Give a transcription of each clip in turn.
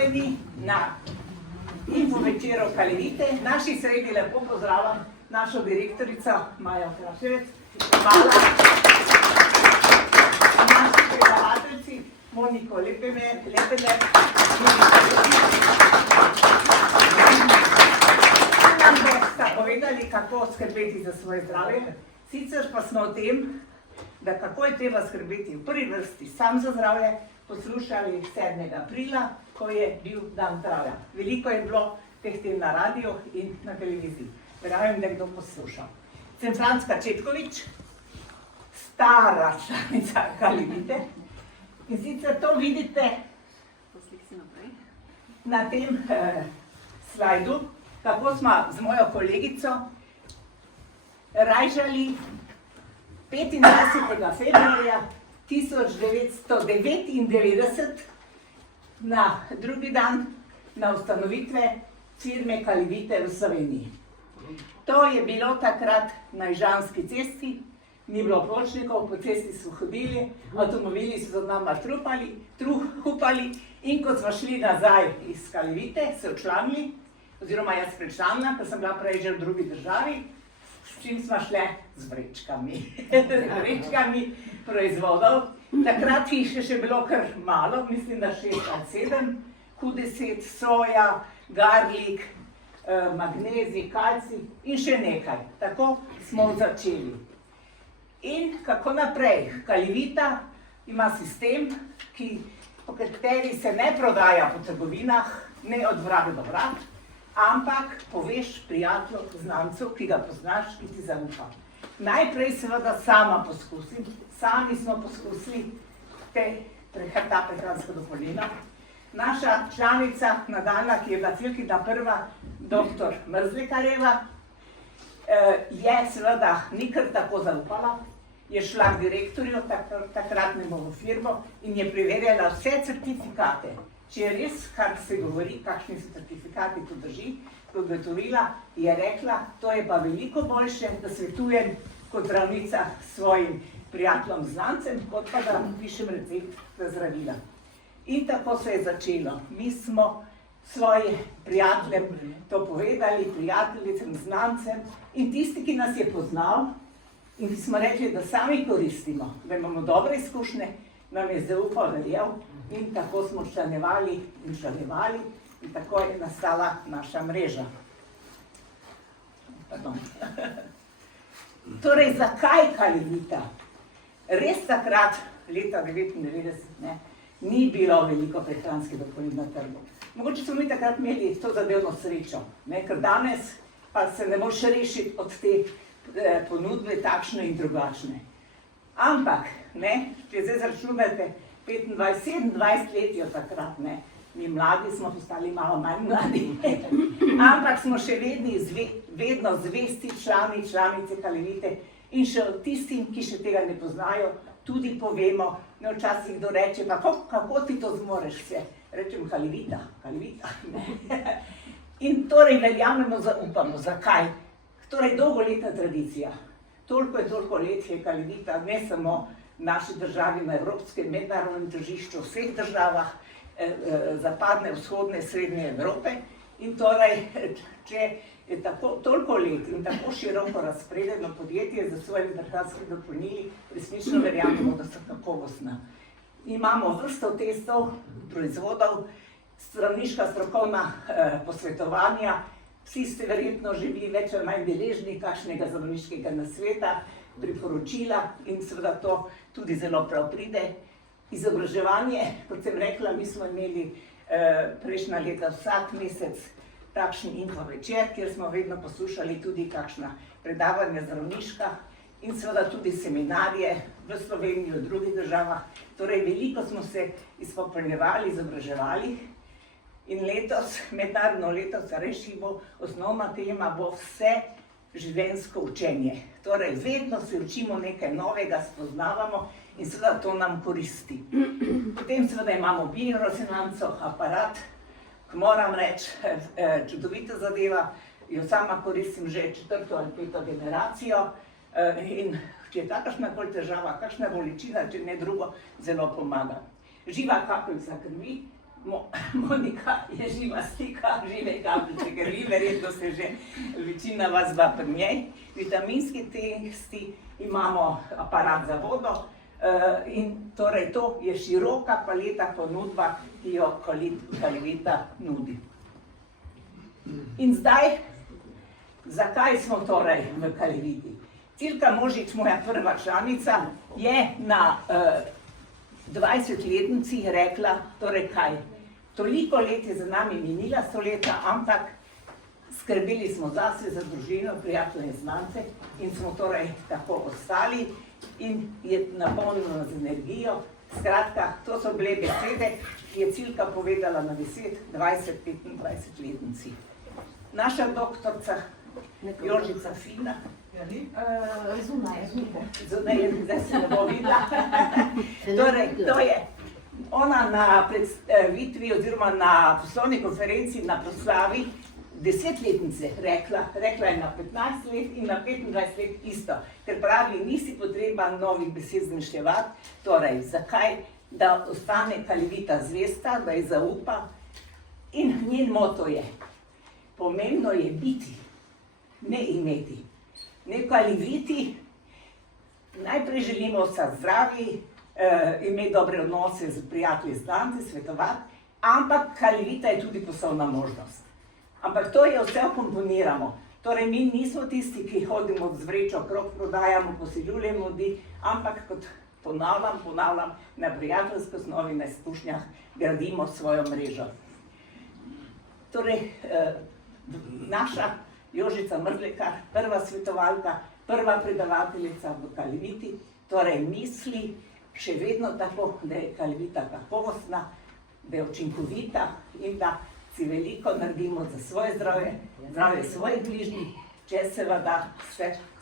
pozdravljeni na infovečeru Kalevite. Naši sredi lepo pozdravljam našo direktorico Majo Kraševec, hvala. Naši predavateljci Moniko Lepener, nam bosta povedali, kako skrbeti za svoje zdravje. Sicer pa smo o tem, da kako je treba skrbeti v prvi vrsti sam za zdravje, poslušali 7. aprila, ko je bil dan zdravja. Veliko je bilo teh tem na radiju in na televiziji. Verjamem, da je kdo poslušal. Sem Frančka Četkovič, stara članica Kalevite. In sicer to vidite na tem slajdu, kako smo z mojo kolegico rajžali 25. februarja 1999 na drugi dan na ustanovitve firme Kalevite v Sloveniji. To je bilo takrat na Ižanski cesti, ni bilo pločnikov, po cesti so hodili, avtomobili so z nama hupali in ko smo šli nazaj iz Kalevite, se včlanili, oziroma jaz prečlanila, ker sem bila prej že v drugi državi, s čim smo šle z vrečkami, proizvodov. Takrat jih še bilo kar malo, mislim, da 6 ali 7, Q10, soja, garlik, magnezij, kalcij in še nekaj. Tako smo začeli. In kako naprej? Kalevita ima sistem, po kateri se ne prodaja po trgovinah, ne od vrata do vrat, ampak poveš prijatelju, znancu, ki ga poznaš, ki ti zaupa. Najprej seveda sama poskusim, sami smo poskusili ta prehranska dopolnila. Naša članica nadaljna, ki je bila celkina prva, dr. Mrzlikarjeva, je seveda ni kar tako zaupala, je šla k direktorju takratnemu v firmo in je preverjala vse certifikate. Če je res, kar se govori, kakšni so certifikati, to drži, ugotovila, je rekla, to je pa veliko boljše, da svetujem kot zdravnica svojim prijateljem, znancem, kot pa da pišem recept za zdravila. In tako se je začelo. Mi smo svojim prijateljem to povedali, prijateljicam, znancem in tisti, ki nas je poznal in ki smo rekli, da sami koristimo, da imamo dobre izkušnje, nam je zaupal, verjel in tako smo članjevali in tako je nastala naša mreža. Torej, zakaj Kalevita? Res takrat, leta 1999, ni bilo veliko prehranskih dopolnil na trgu. Mogoče smo mi takrat imeli to zadevno srečo, ker danes pa se ne moš rešiti od te ponudbe takšne in drugačne. Ampak, če zdaj zračunate 25-27 let je takrat, mi mladi smo postali malo manj mladi, ampak smo še vedno zvesti članice Kalevite in še tistim, ki še tega ne poznajo, tudi povemo, včasih kdo reče, pa kako ti to zmoreš vse? Rečem Kalevita. In torej verjamemo, zaupamo. Zakaj? Torej dolgoletna tradicija. Toliko let je Kalevita, ne samo v naši državi, na evropskem, mednarodnem tržišču, v vseh državah, zapadne, vzhodne, srednje Evrope. In torej, če je toliko let in tako široko razpredeno podjetje za svojimi prehranskimi dopolnili, resnično verjamemo, da so kakovostna. Imamo vrsto testov, proizvodov, zdravniška strokovna posvetovanja, vsi ste verjetno že bili več ali manj deležni kakšnega zdravniškega nasveta, priporočila in seveda to tudi zelo prav pride. Izobraževanje, kot sem rekla, mi smo imeli prejšnja leta vsak mesec takšen infovečer, kjer smo vedno poslušali tudi kakšna predavanja zdravniška in seveda tudi seminarje v Sloveniji, v drugih državah. Torej, veliko smo se izpopolnjevali, izobraževali in letos, mednarodno leto starejših bo, osnovna tema bo vse življenjsko učenje. Torej, vedno se učimo nekaj novega, spoznavamo in seveda to nam koristi. Potem seveda imamo bioresonanco, aparat, moram reči, čudovita zadeva, jo sama koristim že 4. ali 5. generacijo in če je kakršnakoli težava, kakšna bolečina, če ne drugo, zelo pomaga. Živa kapljica krvi, Monika je živa slika, žive kapljice krvi, verjetno ste že večina vas bila pri njej. Vitaminski testi, imamo aparat za vodo in torej to je široka paleta ponudba, ki jo Kalivita nudi. In zdaj, zakaj smo torej v Kaliviti? Cilka Možič, moja prva članica, je na 20-letnici rekla, torej kaj, toliko let je za nami minila stoletja, ampak skrbeli smo zase, za družino, prijatelje, znance in smo torej tako ostali in je napolnjeno z energijo. Skratka, to so bile besede, ki je Cilka povedala na 10, 20, 25-letnici. Naša doktorca Jožica Fina, zunaj, zdaj se ne bo videla. Torej, to je ona na predstavitvi oziroma na poslovni konferenci na proslavi 10-letnice rekla je na 15 let in na 25 let isto, ker pravi, nisi potreba novih besed zmišljevati, torej, zakaj, da ostane Kalivita zvesta, da ji zaupa in njen moto je, pomembno je biti, ne imeti. Ne Kaliviti, najprej želimo se zdravi, imeti dobre odnose z prijatelji, znanci, svetovati, ampak Kalivita je tudi poslovna možnost. Ampak to je vse komponiramo. Torej, mi nismo tisti, ki hodimo z vrečo okrog, prodajamo, posiljujemo ljudi, ampak kot ponavljam, na prijateljski osnovi, na izkušnjah gradimo svojo mrežo. Torej, naša Jožica Mrzlekar, prva svetovalka, prva predavateljica v Kaliviti, torej misli še vedno tako, da je Kalivita kakovostna, da je učinkovita in da si veliko naredimo za svoje zdravje, zdravje svojih bližnjih, če seveda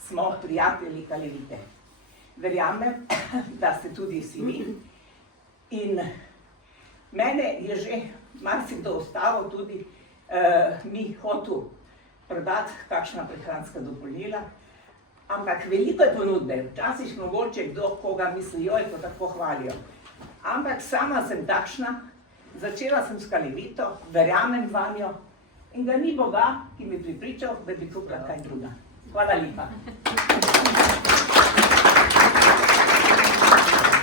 smo prijatelji Kalivite. Verjamem, da ste tudi vsi vi in mene je že marsikdo ostalo tudi mi hotel prodati kakšna prehranska dopolnila, ampak veliko je ponudbe, včasih mogoče kdo koga misli, joj, ko tako hvalijo. Ampak sama sem takšna, začela sem s Kalivito, verjamem vanjo in ga ni Boga, ki mi pripričal, da bi kupila kaj druga. Hvala lepa.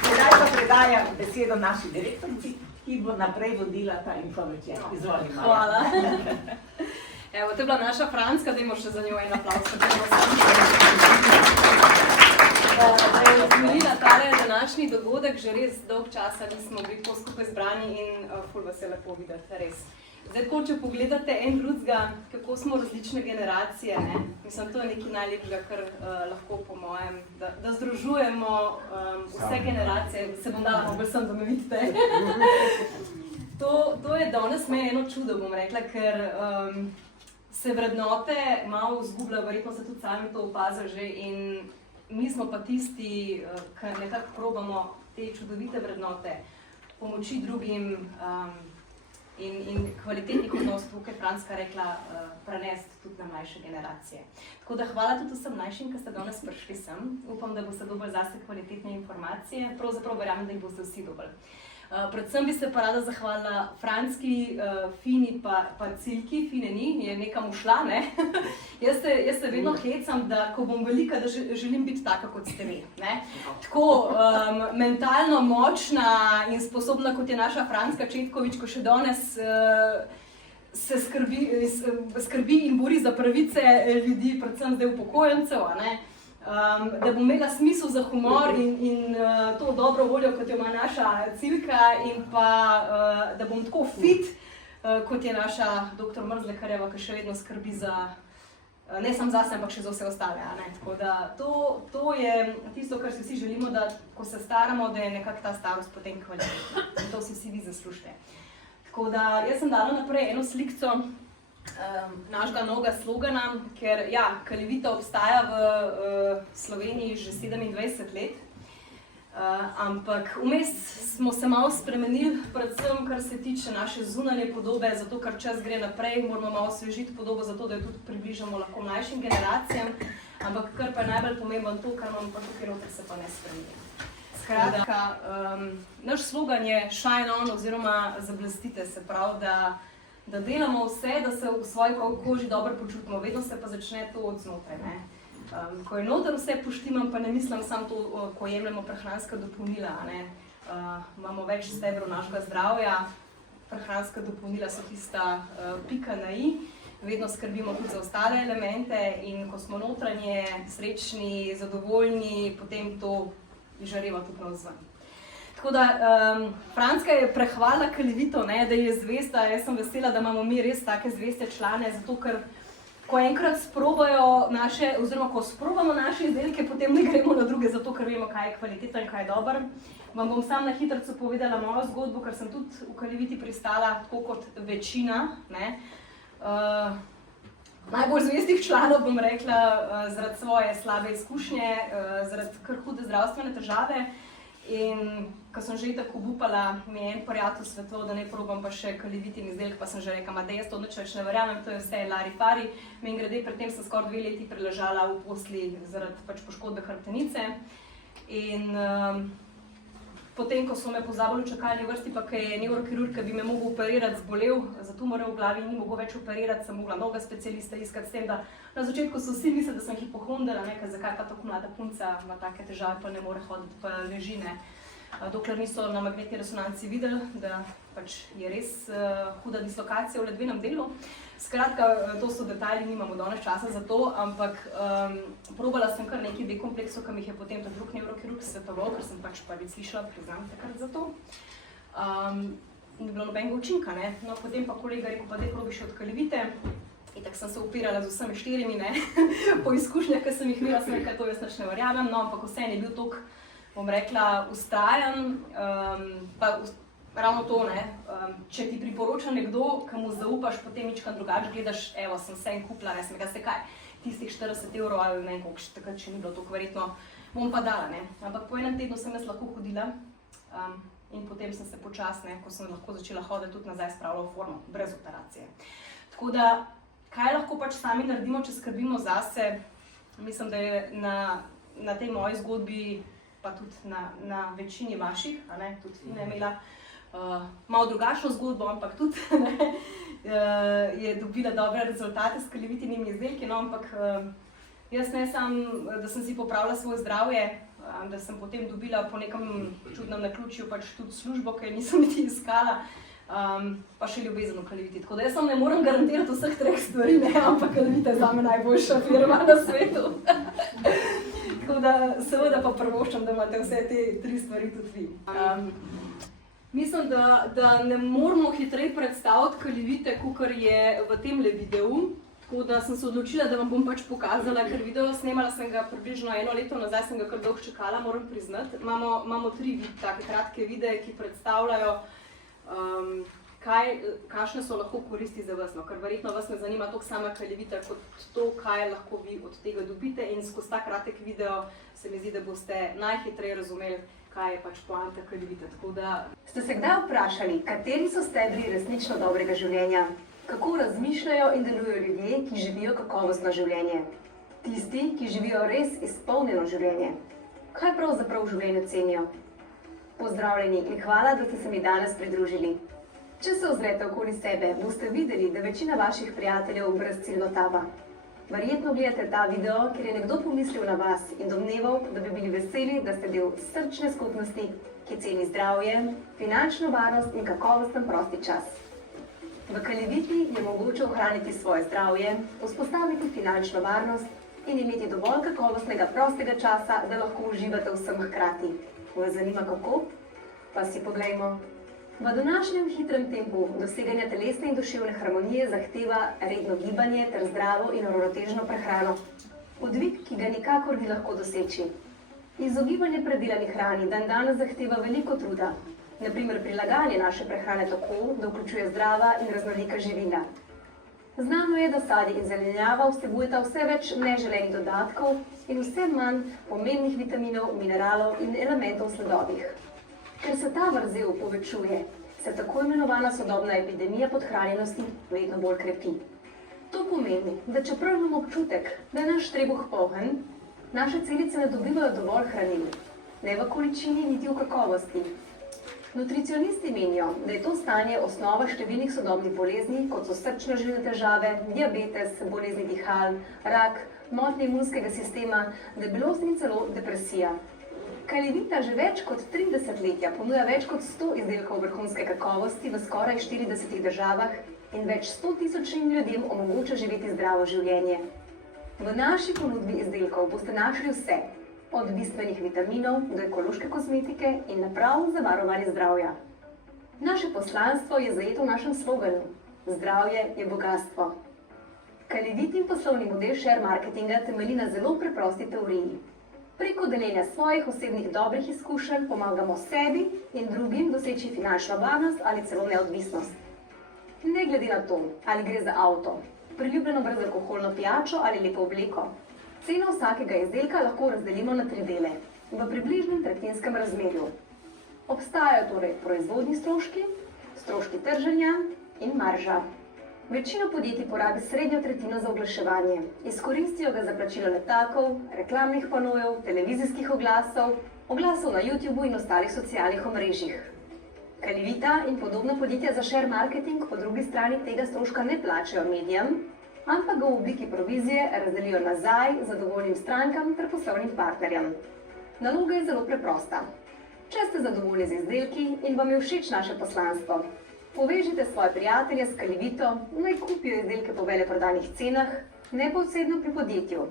Sedaj pa predajam besedo naši direktorici, ki bo naprej vodila ta infovečer. Izvoli, Marja. Hvala. Evo, to je bila naša Franska, dajmo še za njo en aplavz. Da je razmerila tale današnji dogodek, že res dolg časa nismo bili tako skupaj zbrani in ful vas je lepo videti, res. Zdaj, tako, če pogledate en drugega, kako smo različne generacije, ne? Mislim, to je nekaj najlepšega, kar lahko po mojem, da združujemo vse generacije, se bom dala bolj sem, da me vidite. To je danes meni eno čudo, bom rekla, ker se vrednote malo izgubljajo, verjetno se tudi sami to opazili že in mi smo pa tisti, ki nekako probamo te čudovite vrednote, pomoči drugim in kvalitetnih odnosov, kot je Franska rekla, prenesti tudi na mlajše generacije. Tako da hvala tudi vsem mlajšim, ki ste danes prišli sem. Upam, da boste dobili zase kvalitetne informacije. Pravzaprav verjamem, da jih boste vsi dobili. Predvsem bi se pa rada zahvalila Franski, Fini pa Cilki. Fine ni, je nekam ušla, ne? Jaz se vedno hecam, da ko bom velika, da želim biti taka, kot ste vi, ne? Tako mentalno močna in sposobna, kot je naša Franska Četkovič, ko še danes se skrbi in bori za pravice ljudi, predvsem zdaj upokojencev, ne? Da bom imela smisel za humor in to dobro voljo, kot jo ima naša Cilka, in pa da bom tako fit, kot je naša dr. Mrzlekarjeva, ki še vedno skrbi za, ne samo zase, ampak še za vse ostale. Tako da to je tisto, kar si vsi želimo, da ko se staramo, da je nekako ta starost potem kvalitetna. In to si vsi vi zaslužite. Tako da jaz sem dala naprej eno slikco našega novega slogana, ker ja, Kalivita obstaja v Sloveniji že 27 let, ampak vmes smo se malo spremenili, predvsem kar se tiče naše zunanje podobe, zato ker čas gre naprej, moramo malo osvežiti podobo, zato da jo tudi približamo lahko mlajšim generacijam, ampak kar pa je najbolj pomembno to, kar imamo pa tukaj noter, se pa ne spremeni. Skratka, naš slogan je shine on oziroma zablestite, se pravi, da delamo vse, da se v svoji koži dobro počutimo, vedno se pa začne to od znotraj. Ko je noter vse poštimam, pa ne mislim samo to, ko jemljemo prehranska dopolnila, imamo več stebrov našega zdravja, prehranska dopolnila so tista pika na i, vedno skrbimo tudi za ostale elemente in ko smo notranje srečni, zadovoljni, potem to izžareva tudi navzven. Tako da, Franska je prehvala Kalevito, da je zvesta, jaz sem vesela, da imamo mi res take zveste člane, zato ker ko enkrat sprobajo naše, oziroma ko sprobamo naše izdelke, potem ne gremo na druge, zato ker vemo, kaj je kvaliteta in kaj je dober. Vam bom sam na hitrico povedala mojo zgodbo, ker sem tudi v Kaleviti pristala, tako kot večina. Najbolj zvestih članov, bom rekla, zaradi svoje slabe izkušnje, zaradi kar hude zdravstvene težave. In ko sem že tako obupala, mi je en prijatelj svetoval, da ne probam pa še Kalevitin izdelek, pa sem že rekla, da jaz to nič več ne verjamem, to je vse lari-fari. Mimogrede, pred tem sem skoraj 2 leti preležala v posli zaradi poškodbe hrbtenice. In potem, ko so me pozabili v čakalni vrsti, pa ko je nevrokirurg, ki bi me mogel operirati, zbolel za tumore v glavi, ni mogel več operirati, sem mogla mnoga specialista iskati, s tem, da na začetku so vsi mislili, da sem hipohondra, ker zakaj pa tako mlada punca ima take težave, pa ne more hoditi, pa leži, dokler niso na magnetni resonanci videli, da pač je res huda dislokacija v ledvenem delu. Skratka, to so detajli, nimamo danes časa za to, ampak probala sem kar nekaj dekompleksov, ki mi jih je potem tudi drug nevrokirurg svetoval, ker sem pač prvič slišala, priznam takrat za to. Ni bilo nobenega učinka, No, potem pa kolega rekel, pa daj probi še od Kalevite. In tako sem se upirala z vsemi 4, po izkušnjah, ki sem jih imela, sem rekla, to jaz nič ne verjamem, no, ampak vseeno je bil toliko, bom rekla, vztrajen, pa ravno to, če ti priporoča nekdo, ki mu zaupaš, potem ničkam drugače gledaš, evo, sem vse en kupila, sem ga se kaj, tistih 40 € ali ne, koliko takrat še ni bilo toliko verjetno, bom pa dala, Ampak po enem tednu sem jaz lahko hodila in potem sem se počasne, ko sem lahko začela hoditi, tudi nazaj spravila v formo, brez operacije. Tako da, kaj lahko pač sami naredimo, če skrbimo zase, mislim, da je na tej moji zgodbi, pa tudi na večini vaših, tudi Fina je imela malo drugačno zgodbo, ampak tudi je dobila dobre rezultate s Kalevitinimi izdelki, ampak jaz ne samo, da sem si popravila svoje zdravje, da sem potem dobila po nekem čudnem naključju pač tudi službo, ki jo nisem niti iskala, pa še ljubezen v Kaleviti. Tako da jaz vam ne morem garantirati vseh 3 stvari, ampak Kalevita je zame najboljša firma na svetu. Tako da seveda pa prvoščam, da imate vse te 3 stvari tudi vi. Mislim, da ne moramo hitreje predstaviti Kalevite, kakor je v temle videu. Tako da sem se odločila, da vam bom pač pokazala, ker video snemala sem ga približno 1 leto nazaj, sem ga kar dolgo čakala, moram priznati. Imamo 3 take kratke videe, ki predstavljajo kakšne so lahko koristi za vas, ker verjetno vas ne zanima toliko sama Kalevita kot to, kaj lahko vi od tega dobite in skozi ta kratek video se mi zdi, da boste najhitreje razumeli, kaj je pač poanta Kalevite. Ste se kdaj vprašali, kateri so stebri resnično dobrega življenja? Kako razmišljajo in delujejo ljudje, ki živijo kakovostno življenje? Tisti, ki živijo res izpolnjeno življenje? Kaj pravzaprav v življenju cenijo? Pozdravljeni in hvala, da ste se mi danes pridružili. Če se ozrete okoli sebe, boste videli, da večina vaših prijateljev brezciljno tava. Verjetno gledate ta video, ker je nekdo pomislil na vas in domneval, da bi bili veseli, da ste del srčne skupnosti, ki ceni zdravje, finančno varnost in kakovosten prosti čas. V Kaleviti je mogoče ohraniti svoje zdravje, vzpostaviti finančno varnost in imeti dovolj kakovostnega prostega časa, da lahko uživate vsem hkrati. Vas zanima kako? Pa si poglejmo. V današnjem hitrem tempu doseganja telesne in duševne harmonije zahteva redno gibanje ter zdravo in uravnoteženo prehrano. Podvig, ki ga nikakor ni lahko doseči. Izogibanje predelani hrani dandanes zahteva veliko truda. Na primer, prilagajanje naše prehrane tako, da vključuje zdrava in raznolika živila. Znano je, da sadje in zelenjava vsebujeta vse več neželenih dodatkov in vse manj pomembnih vitaminov, mineralov in elementov v sledovih. Ker se ta vrzel povečuje, se tako imenovana sodobna epidemija podhranjenosti vedno bolj krepi. To pomeni, da čeprav imamo občutek, da je naš trebuh poln, naše celice ne dobivajo dovolj hranil. ne v količini, niti v kakovosti. Nutricionisti menijo, da je to stanje osnova številnih sodobnih bolezni, kot so srčno-žilne težave, diabetes, bolezni dihal, rak, motnje imunskega sistema, debelost in celo depresija. Kalivita že več kot 3 desetletja ponuja več kot 100 izdelkov vrhunske kakovosti v skoraj 40 državah in več 100 tisočim ljudem omogoča živeti zdravo življenje. V naši ponudbi izdelkov boste našli vse, od bistvenih vitaminov do ekološke kozmetike in naprav za varovanje zdravja. Naše poslanstvo je zajeto v našem sloganu: zdravje je bogastvo. Kalivitin poslovni model share marketinga temelji na zelo preprosti teoriji. Preko deljenja svojih osebnih dobrih izkušenj pomagamo sebi in drugim doseči finančno varnost ali celo neodvisnost. Ne glede na to, ali gre za avto, priljubljeno brezalkoholno pijačo ali lepo obleko, ceno vsakega izdelka lahko razdelimo na 3 dele, v približnem tretjinskem razmerju. Obstajajo torej proizvodni stroški, stroški trženja in marža. Večina podjetij porabi srednjo tretjino za oglaševanje. Izkoristijo ga za plačilo letakov, reklamnih panojev, televizijskih oglasov, oglasov na YouTubu in ostalih socialnih omrežjih. Kalivita in podobna podjetja za share marketing po drugi strani tega stroška ne plačajo medijem, ampak ga v obliki provizije razdelijo nazaj zadovoljnim strankam ter poslovnim partnerjem. Naloga je zelo preprosta. Če ste zadovoljni z izdelki in vam je všeč naše poslanstvo, povežite svoje prijatelje s Kalivito, naj kupijo izdelke po veleprodajnih cenah, neposredno pri podjetju.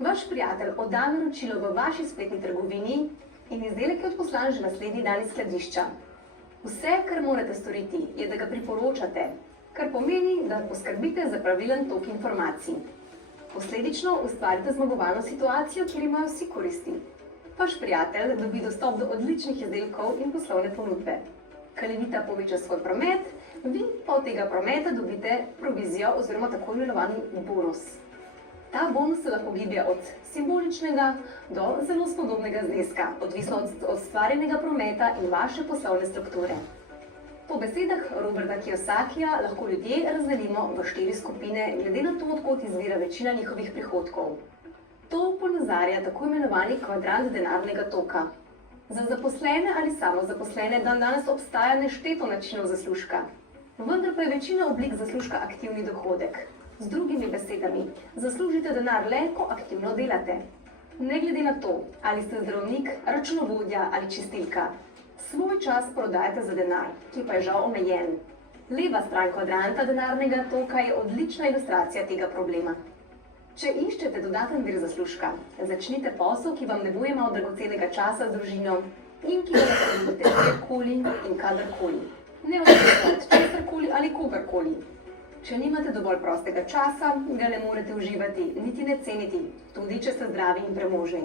Vaš prijatelj odda naročilo v vaši spletni trgovini in izdelek je odposlan že naslednji dan iz skladišča. Vse, kar morate storiti, je, da ga priporočate, kar pomeni, da poskrbite za pravilen tok informacij. Posledično ustvarite zmagovalno situacijo, kjer imajo vsi koristi. Vaš prijatelj dobi dostop do odličnih izdelkov in poslovne ponudbe. Kalivita poveča svoj promet, vi pa od tega prometa dobite provizijo oziroma tako imenovani bonus. Ta bonus se lahko giblje od simboličnega do zelo spodobnega zneska, odvisno od ustvarjenega prometa in vaše poslovne strukture. Po besedah Roberta Kiyosakija lahko ljudje razdelimo v 4 skupine, glede na to, odkot izvira večina njihovih prihodkov. To ponazarja tako imenovani kvadrant denarnega toka. Za zaposlene ali samozaposlene danes obstaja nešteto načinov zaslužka, vendar pa je večina oblik zaslužka aktivni dohodek. Z drugimi besedami, zaslužite denar le, ko aktivno delate. Ne glede na to, ali ste zdravnik, računovodja ali čistilka, svoj čas prodajate za denar, ki pa je žal omejen. Leva stran kvadranta denarnega toka je odlična ilustracija tega problema. Če iščete dodaten vir zaslužka, začnite posel, ki vam ne bo jemal dragocenega časa z družino in ki ga lahko dobite kjerkoli in kadarkoli, neodvisno od česarkoli ali kogarkoli. Če nimate dovolj prostega časa, ga ne morete uživati, niti ne ceniti, tudi če ste zdravi in premožni.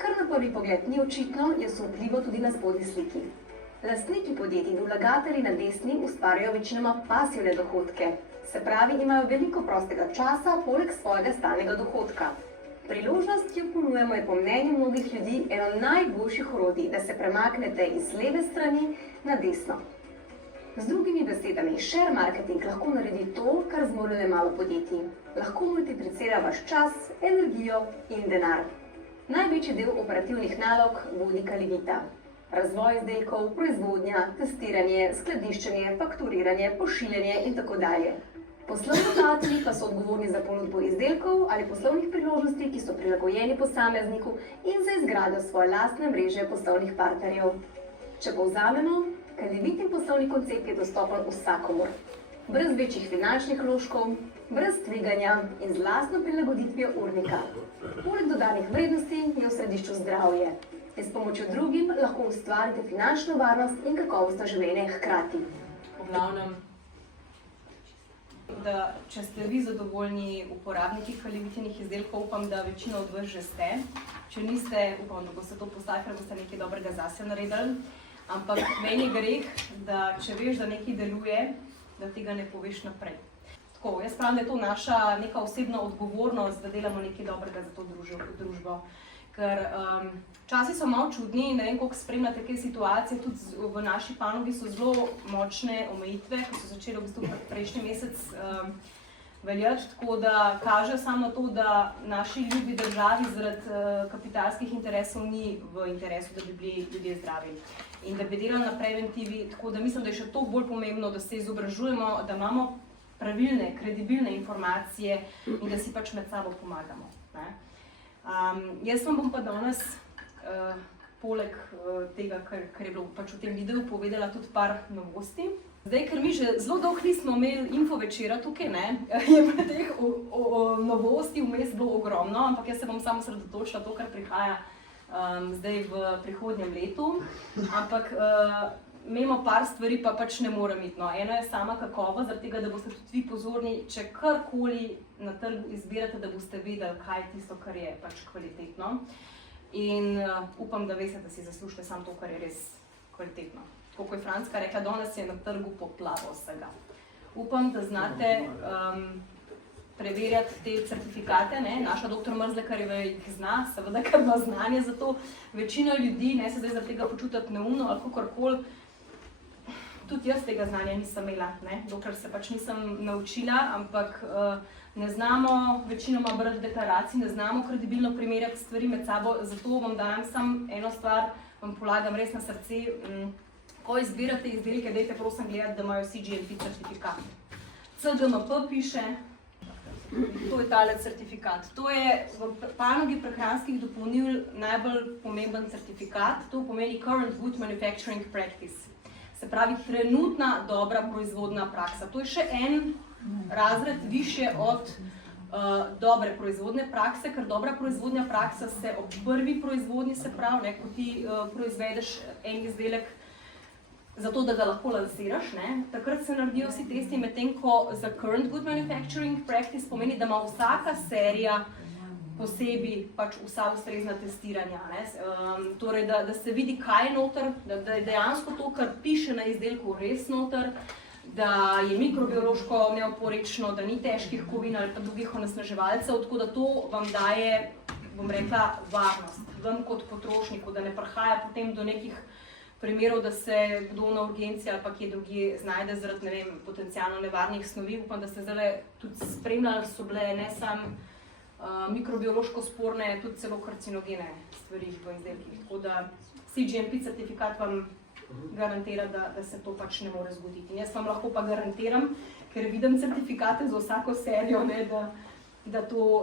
Kar na prvi pogled ni očitno, je vplivo tudi na spodnji sliki. Lastniki podjetij in vlagatelji na desni ustvarjajo večinoma pasivne dohodke, se pravi, imajo veliko prostega časa poleg svojega stalnega dohodka. Priložnost, ki jo ponujamo, je po mnenju mnogih ljudi eno najboljših orodij, da se premaknete iz leve strani na desno. Z drugimi besedami, share marketing lahko naredi to, kar zmore le malo podjetij. Lahko multiplicira vaš čas, energijo in denar. Največji del operativnih nalog vodi Kalivita. Razvoj izdelkov, proizvodnja, testiranje, skladiščenje, fakturiranje, pošiljanje in tako dalje. Poslovni pa so odgovorni za ponudbo izdelkov ali poslovnih priložnosti, ki so prilagojeni posamezniku in za izgradnjo svoje lastne mreže poslovnih partnerjev. Če povzamemo, Kalivitin poslovni koncept je dostopen vsakomur. Brez večjih finančnih vložkov, brez tveganja in z lastno prilagoditvijo urnika. Poleg dodanih vrednosti je v središču zdravje. In s pomočjo drugim lahko ustvarite finančno varnost in kakovostno življenje hkrati. V glavnem, da če ste vi zadovoljni uporabniki Kalivitinih izdelkov, upam, da večina od vas že ste. Če niste, upam, da boste to postali, ker boste nekaj dobrega zase naredili. Ampak meni je greh, da če veš, da nekaj deluje, da tega ne poveš naprej. Tako, jaz pravim, da je to naša neka osebna odgovornost, da delamo nekaj dobrega za to družbo. Ker časi so malo čudni, ne vem, koliko spremljate te situacije, tudi v naši panogi so zelo močne omejitve, ko so začeli v bistvu prejšnji mesec veljati, tako da kaže samo to, da naši ljubi državi zaradi kapitalskih interesov ni v interesu, da bi bili ljudje zdravi in da bi delali na preventivi, tako da mislim, da je še toliko bolj pomembno, da se izobražujemo, da imamo pravilne, kredibilne informacije in da si pač med sabo pomagamo. Jaz vam bom pa danes poleg tega, kar je bilo pač v tem videu, povedala tudi par novosti. Zdaj, ker mi že zelo dolgo nismo imeli info večera tukaj, ne, je pa teh novosti vmes bilo ogromno, ampak jaz se bom samo sredotočila to, kar prihaja zdaj v prihodnjem letu. Ampak imamo par stvari, pa pač ne morem iti. No. Eno je sama kakovost, zaradi tega, da boste tudi vi pozorni, če karkoli na trgu izbirate, da boste vedeli, kaj je tisto, kar je pač kvalitetno. In upam, da veste, da si zaslužite samo to, kar je res kvalitetno. Kot je Franska rekla, danes je na trgu poplava vsega. Upam, da znate preverjati te certifikate, ne? Naša dr. Mrzlekarjeva jih zna, seveda, ker ima znanje za to. Večina ljudi ne se zdaj zaradi tega počutiti neumno ali kakorkoli. Tudi jaz tega znanja nisem imela, ne? Dokler se pač nisem naučila, ampak ne znamo večinoma brati deklaracij, ne znamo kredibilno primerjati stvari med sabo, zato vam dajem samo eno stvar, vam polagam res na srce. Ko izbirate izdelke, dajte prosim gledati, da imajo vsi GMP certifikat. CGMP piše, to je tale certifikat. To je v panogi prehranskih dopolnil najbolj pomemben certifikat, to pomeni Current Good Manufacturing Practice. Se pravi, trenutna dobra proizvodna praksa. To je še en razred više od dobre proizvodne prakse, ker dobra proizvodnja praksa se ob prvi proizvodnji, se pravi, ne, ko ti proizvedeš en izdelek, zato da ga lahko lansiraš, ne, takrat se naredijo vsi testi, medtem ko za Current Good Manufacturing Practice pomeni, da ima vsaka serija posebej pač vsa ustrezna testiranja. Ne? Torej, da se vidi, kaj je noter, da je dejansko to, kar piše na izdelku, res noter, da je mikrobiološko neoporečno, da ni težkih kovin ali pa drugih onesnaževalcev, tako da to vam daje, bom rekla, varnost, vam kot potrošniku, da ne prihaja potem do nekih primerov, da se kdo na urgenci ali pa kje drugje znajde zaradi, ne vem, potencialno nevarnih snovi. Upam, da ste zdaj tudi spremljali, so bile ne samo mikrobiološko sporne, tudi celo karcinogene stvari v izdelkih. Tako da CGMP certifikat vam garantira, da se to pač ne more zgoditi. In jaz vam lahko pa garantiram, ker vidim certifikate za vsako serijo, ne, da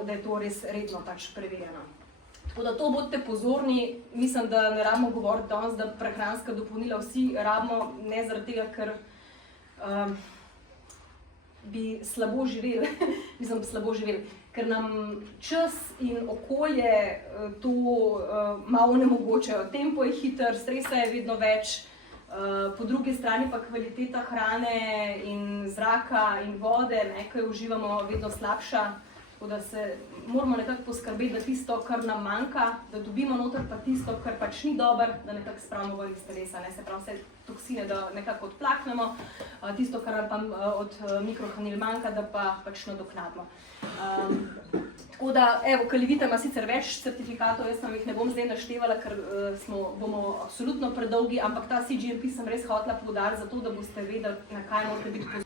je to res redno pač preverjeno. Tako da to bodite pozorni, mislim, da ne rabimo govoriti danes, da prehranska dopolnila vsi rabimo, ne zaradi tega, ker bi slabo živeli, ker nam čas in okolje to malo onemogočajo. Tempo je hiter, stresa je vedno več, po drugi strani pa kvaliteta hrane in zraka in vode, ne, ki jo uživamo, vedno slabša. Tako da se moramo nekako poskrbeti, da tisto, kar nam manjka, da dobimo noter pa tisto, kar pač ni dobro, da nekako spravimo ven iz telesa, ne, se pravi vse toksine, da nekako odplaknemo, tisto, kar nam pa od mikrohranil manjka, da pa pač nadoknadimo. Tako da, evo, Kalivita ima sicer več certifikatov, jaz vam jih ne bom zdaj naštevala, ker bomo absolutno predolgi, ampak ta CGMP sem res hotela poudariti, zato da boste vedeli, na kaj morate biti pozorni.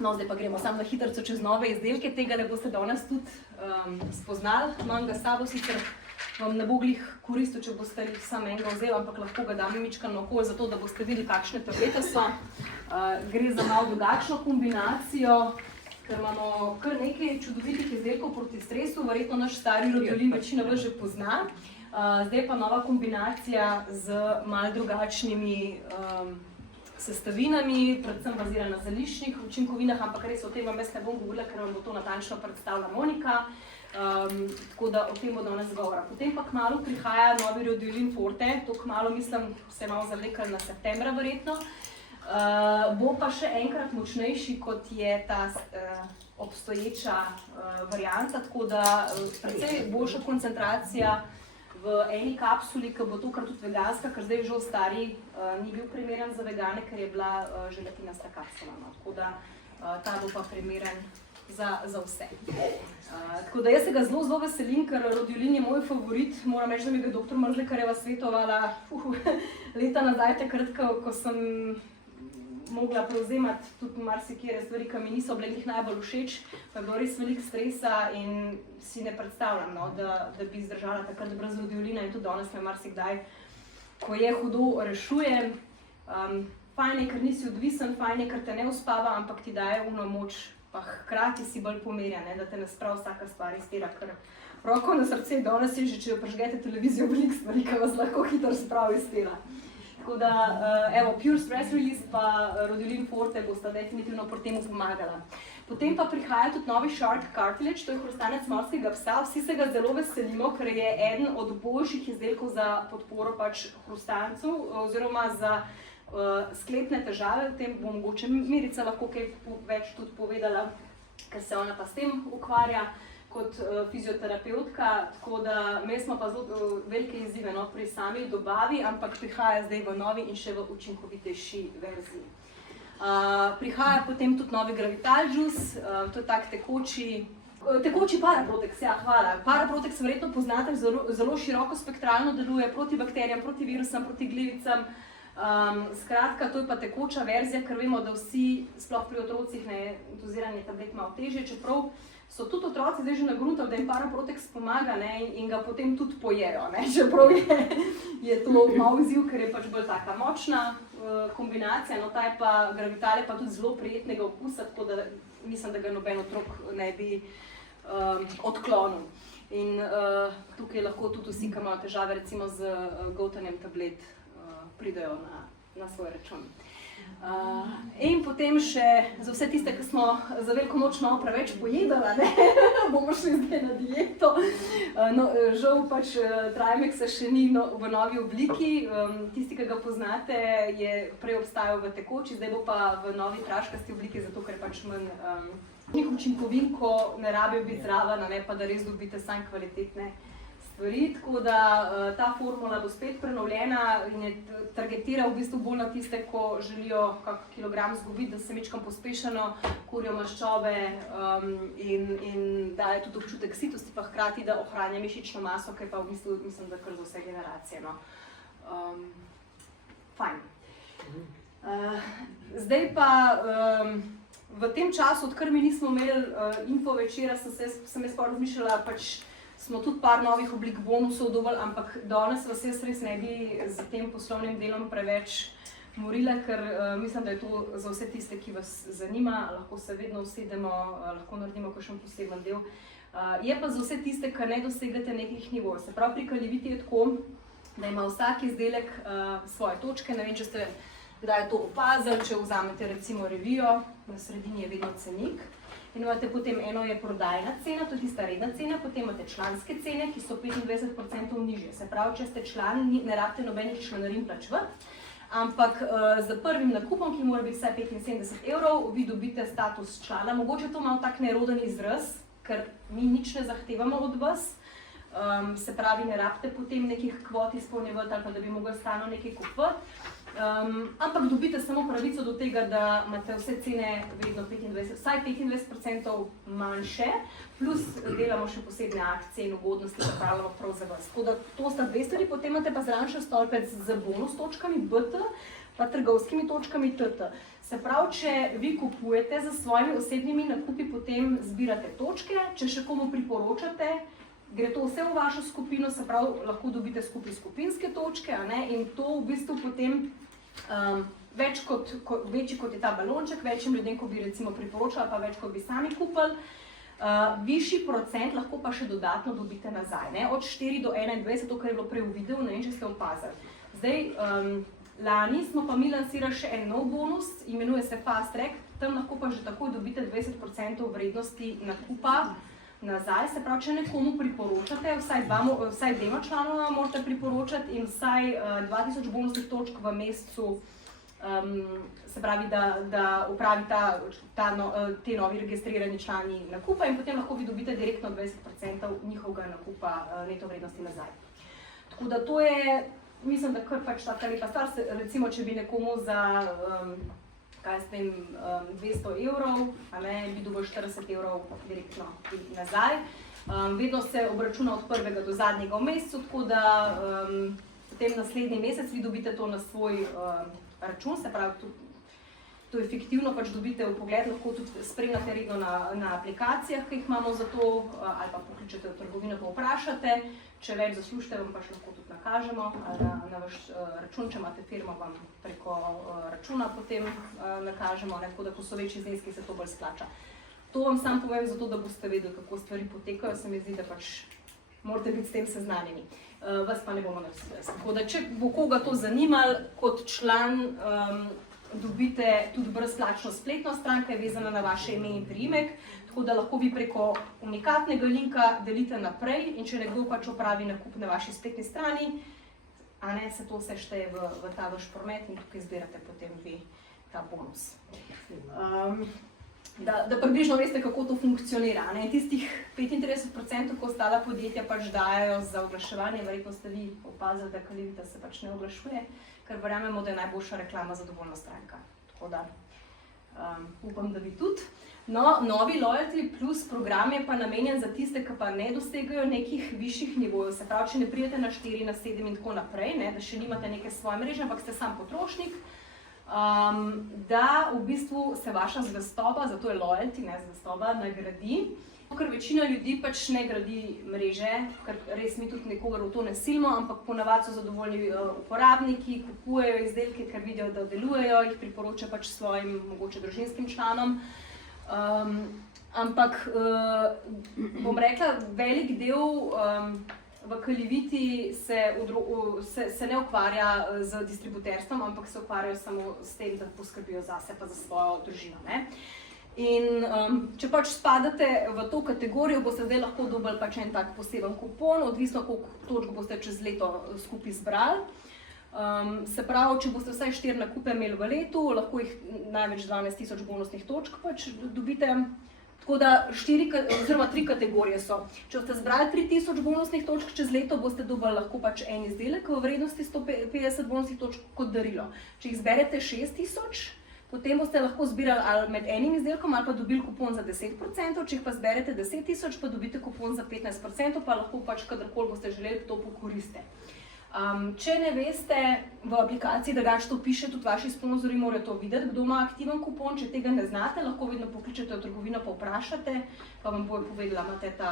No, zdaj pa gremo samo na hitrico čez nove izdelke, tega ne boste danes tudi spoznali. Imam ga s sabo, sicer vam ne bo glih koristil, če boste samo enega vzeli, ampak lahko ga dam mičkam na okolje, zato da boste videli, kakšne tablete so. Gre za malo drugačno kombinacijo, ker imamo kar nekaj čudovitih izdelkov proti stresu, verjetno naš stari rodiolin večina vas že pozna. Zdaj pa nova kombinacija z malo drugačnimi sestavinami, predvsem bazirana na zeliščnih učinkovinah, ampak res o tem vam jaz ne bom govorila, ker vam bo to natančno predstavila Monika, tako da o tem bo danes govora. Potem pa kmalu prihaja novi rodiolin Forte, to kmalu mislim se malo zavlekali na septembra verjetno, bo pa še enkrat močnejši, kot je ta obstoječa varianta, tako da precej boljša koncentracija v eni kapsuli, ki bo tokrat tudi veganska, ker zdaj že stari ni bil primeren za vegane, ker je bila želatinasta kapsula. Tako da ta bo pa primeren za vse. Tako da jaz se ga zelo veselim, ker rodiolin je moj favorit. Moram reči, da mi ga dr. Mrzlekarjeva svetovala leta nazaj, takrat, ko sem mogla prevzemati tudi marsikere stvari, ki mi niso bile njih najbolj všeč, pa je bilo res veliko stresa in si ne predstavljam, no, da bi zdržala takrat brez violina in tudi danes me marsikdaj, ko je hudo, rešuje. Fajn je, ker nisi odvisen, fajn je, ker te ne uspava, ampak ti daje uno moč, pa hkrati si bolj pomirja, ne, da te ne sprav vsaka stvar iztira, ker roko na srce danes je že, če prežgete televizijo, veliko stvari, ki vas lahko hitro sprav iztira. Tako da, evo, Pure Stress Release pa Rodilin Forte bosta definitivno pri temu pomagala. Potem pa prihaja tudi novi Shark Cartilage, to je hrustanec morskega psa. Vsi se ga zelo veselimo, ker je eden od boljših izdelkov za podporo pač hrustancu oziroma za sklepne težave. O tem bo mogoče Mirica lahko kaj več tudi povedala, ker se ona pa s tem ukvarja kot fizioterapeutka, tako da mi smo pa zelo velike izzive pri sami dobavi, ampak prihaja zdaj v novi in še v učinkovitejši verziji. Prihaja potem tudi novi Gravital Juice, to je tak tekoči Paraprotex, ja, hvala. Paraprotex verjetno poznate, zelo široko spektralno deluje proti bakterijam, proti virusom, proti glivicam. Skratka, to je pa tekoča verzija, ker vemo, da vsi, sploh pri otrocih, doziranje tablet malo težje, čeprav so tudi otroci zdaj že nagruntav, da jim Paraprotex pomaga in ga potem tudi pojejo, čeprav je to malo izziv, ker je pač bolj taka močna kombinacija, no ta je pa Gravital je pa tudi zelo prijetnega okusa, tako da mislim, da ga noben otrok ne bi odklonil. In tukaj lahko tudi vsi, ki imajo težave recimo z goltanjem tablet, pridejo na svoj račun. In potem še za vse tiste, ki smo za veliko noč malo preveč pojedali, bomo šli zdaj na dieto. No, žal pač Trimexa še ni v novi obliki, tisti, ki ga poznate, je prej obstajal v tekoči, zdaj bo pa v novi praškasti obliki, zato ker pač manj učinkovin, ko ne rabijo biti zraven, pa da res dobite samo kvalitetne stvari, tako da ta formula bo spet prenovljena in je targetira v bistvu bolj na tiste, ko želijo kak kilogram zgubiti, da se mečkam pospešeno kurijo maščobe in daje tudi občutek sitosti, pa hkrati, da ohranja mišično maso, ki je pa v bistvu, mislim, da kar za vse generacije. Fajn. Zdaj pa v tem času, odkar mi nismo imeli info večera, sem jaz pa razmišljala, pač smo tudi par novih oblik bonusov dobili, ampak danes vas jaz res ne bi z tem poslovnim delom preveč morila, ker mislim, da je to za vse tiste, ki vas zanima, lahko se vedno usedemo, lahko naredimo kakšen poseben del. Je pa za vse tiste, ki ne dosegate nekih nivojev. Se pravi, pri Kaliviti je tako, da ima vsak izdelek svoje točke, ne vem, če ste kdaj to opazili, če vzamete recimo revijo, na sredini je vedno cenik. In imate potem eno je prodajna cena, to je tista redna cena, potem imate članske cene, ki so 25% nižje. Se pravi, če ste član, ne rabite nobenih članarin plačevati, ampak z prvim nakupom, ki mora biti vsaj 75 evrov, vi dobite status člana. Mogoče to malo tak neroden izraz, ker mi nič ne zahtevamo od vas, se pravi, ne rabite potem nekih kvot izpolnjevati ali pa da bi mogli stalno nekaj kupiti. Ampak dobite samo pravico do tega, da imate vse cene vedno vsaj 25% manjše, plus delamo še posebne akcije in ugodnosti, ki pravimo prav za vas. Tako da to sta dve stvari, potem imate pa zraven še stolpec z bonus točkami BT, pa trgovskimi točkami TT. Se pravi, če vi kupujete za svojimi osebnimi nakupi, potem zbirate točke, če še komu priporočate, gre to vse v vašo skupino, se pravi, lahko dobite skupaj skupinske točke, in to v bistvu potem večji kot je ta balonček, večjim ljudem, ko bi recimo priporočala, pa več, kot bi sami kupili. Višji procent lahko pa še dodatno dobite nazaj, od 4 do 21, to, kar je bilo prej v videu, ne vem, če ste opazili. Zdaj, lani smo pa mi lansirali še en nov bonus, imenuje se Fast Track, tam lahko pa že takoj dobite 20% vrednosti nakupa nazaj, se pravi, če nekomu priporočate, vsaj dvema članoma morate priporočati in vsaj 2000 bonusnih točk v mesecu, se pravi, da upravi te novi registrirani člani nakupa in potem lahko vi dobite direktno 20% njihovega nakupa neto vrednosti nazaj. Tako da to je, mislim, da kar pač taka lepa stvar, recimo, če bi nekomu za 200 evrov, bi dobil 40 evrov direktno nazaj. Vedno se obračuna od prvega do zadnjega v mesecu, tako da potem naslednji mesec vi dobite to na svoj račun, se pravi, to efektivno pač dobite v pogled, lahko tudi spremljate redno na aplikacijah, ki jih imamo za to, ali pa pokličete v trgovino, pa vprašate. Če več zaslužite, vam pač lahko tudi nakažemo, ali na vaš račun, če imate firmo, vam preko računa potem nakažemo, tako da ko so večji zneski, se to bolj splača. To vam sam povem zato, da boste vedeli, kako stvari potekajo, se mi zdi, da pač morate biti s tem seznanjeni. Vas pa ne bomo napisali. Tako da, če bo koga to zanimalo, kot član dobite tudi brezplačno spletno stran, ki je vezana na vaše ime in priimek, tako da lahko vi preko unikatnega linka delite naprej in če nekdo pač opravi nakup na vaši spletni strani, se to vse šteje v ta vaš promet in tukaj zbirate potem vi ta bonus. Da približno veste, kako to funkcionira. Tistih 35%, ko ostala podjetja pač dajo za oglaševanje, verjetno ste vi opazili, da Kalivita se pač ne oglašuje, ker verjamemo, da je najboljša reklama zadovoljna stranka. Tako da upam, da vi tudi. No, novi Loyalty Plus program je pa namenjen za tiste, ki pa ne dosegajo nekih višjih nivojev. Se pravi, če ne pridete na 4, na 7 in tako naprej, da še nimate neke svoje mreže, ampak ste sam potrošnik, da v bistvu se vaša zvestoba, zato je loyalty, zvestoba, nagradi. Ker večina ljudi pač ne gradi mreže, ker res mi tudi nikogar v to ne silimo, ampak ponavadi so zadovoljni uporabniki, kupujejo izdelke, ker vidijo, da delujejo, jih priporoča pač svojim, mogoče družinskim članom. Ampak, bom rekla, velik del v Kaliviti se ne ukvarja z distributerstvom, ampak se ukvarjajo samo s tem, da poskrbijo zase pa za svojo družino. In če pač spadate v to kategorijo, boste zdaj lahko dobili pač en tak poseben kupon, odvisno koliko točk boste čez leto skupaj zbrali. Se pravi, če boste vsaj 4 nakupe imeli v letu, lahko jih največ 12.000 bonusnih točk pač dobite. Tako da 3 kategorije so. Če boste zbrali 3.000 bonusnih točk čez leto, boste dobili lahko pač en izdelek v vrednosti 150 bonusnih točk kot darilo. Če jih zberete 6.000, potem boste lahko zbirali ali med enim izdelkom ali pa dobili kupon za 10%, če jih pa zberete 10.000, pa dobite kupon za 15%, pa lahko pač kadarkoli boste želeli to pokoriste. Če ne veste v aplikaciji, da to piše, tudi vaši sponzorji morajo to videti, kdo ima aktiven kupon. Če tega ne znate, lahko vedno pokličete v trgovino pa vprašate, pa vam bojo povedali, da imate ta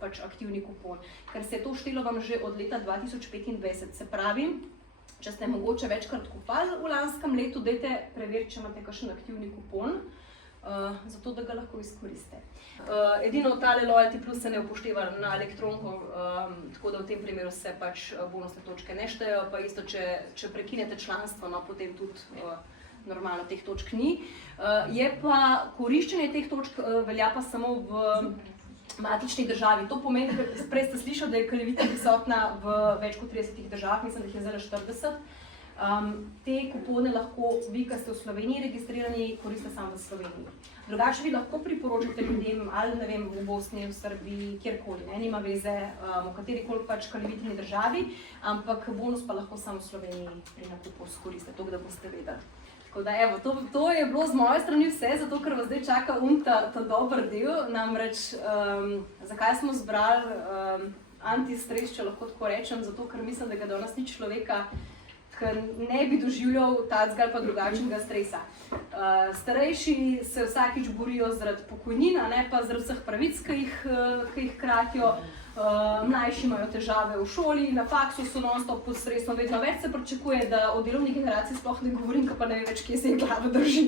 pač aktivni kupon. Ker se je to štelo vam že od leta 2025, se pravi, če ste mogoče večkrat kupali v lanskem letu, dajte preveriti, če imate kakšen aktivni kupon, zato da ga lahko izkoriste. Edino tale Loyalty Plus se ne upošteva na elektronko, tako da v tem primeru se pač bonusne točke ne štejejo, pa isto, če prekinete članstvo, potem tudi normalno teh točk ni. Je pa koriščenje teh točk velja pa samo v matični državi. To pomeni, da prej ste slišali, da je Kalivita prisotna v več kot 30 državah, mislim, da jih je zdaj 40. Te kupone lahko vi, ki ste v Sloveniji registrirani, koriste samo v Sloveniji. Drugače vi lahko priporočate ljudem, ali ne vem, v Bosni, v Srbiji, kjerkoli, nima veze, v katerikoli pač Kalivitini državi, ampak bonus pa lahko samo v Sloveniji pri nakupu skoriste, to, da boste vedeli. Tako da, evo, to je bilo z moje strani vse, zato ker vas zdaj čaka ta dober del, namreč zakaj smo zbrali antistres, če lahko tako rečem, zato ker mislim, da ga danes ni človeka, ki ne bi doživljal takega ali pa drugačnega stresa. Starejši se vsakič borijo zaradi pokojnin, pa zaradi vseh pravic, ki jih kratijo. Mlajši imajo težave v šoli, na faksu so non-stop pod stresom, vedno več se pričakuje, da o delovni generaciji sploh ne govorim, pa ne vem več, kje se jih glava drži,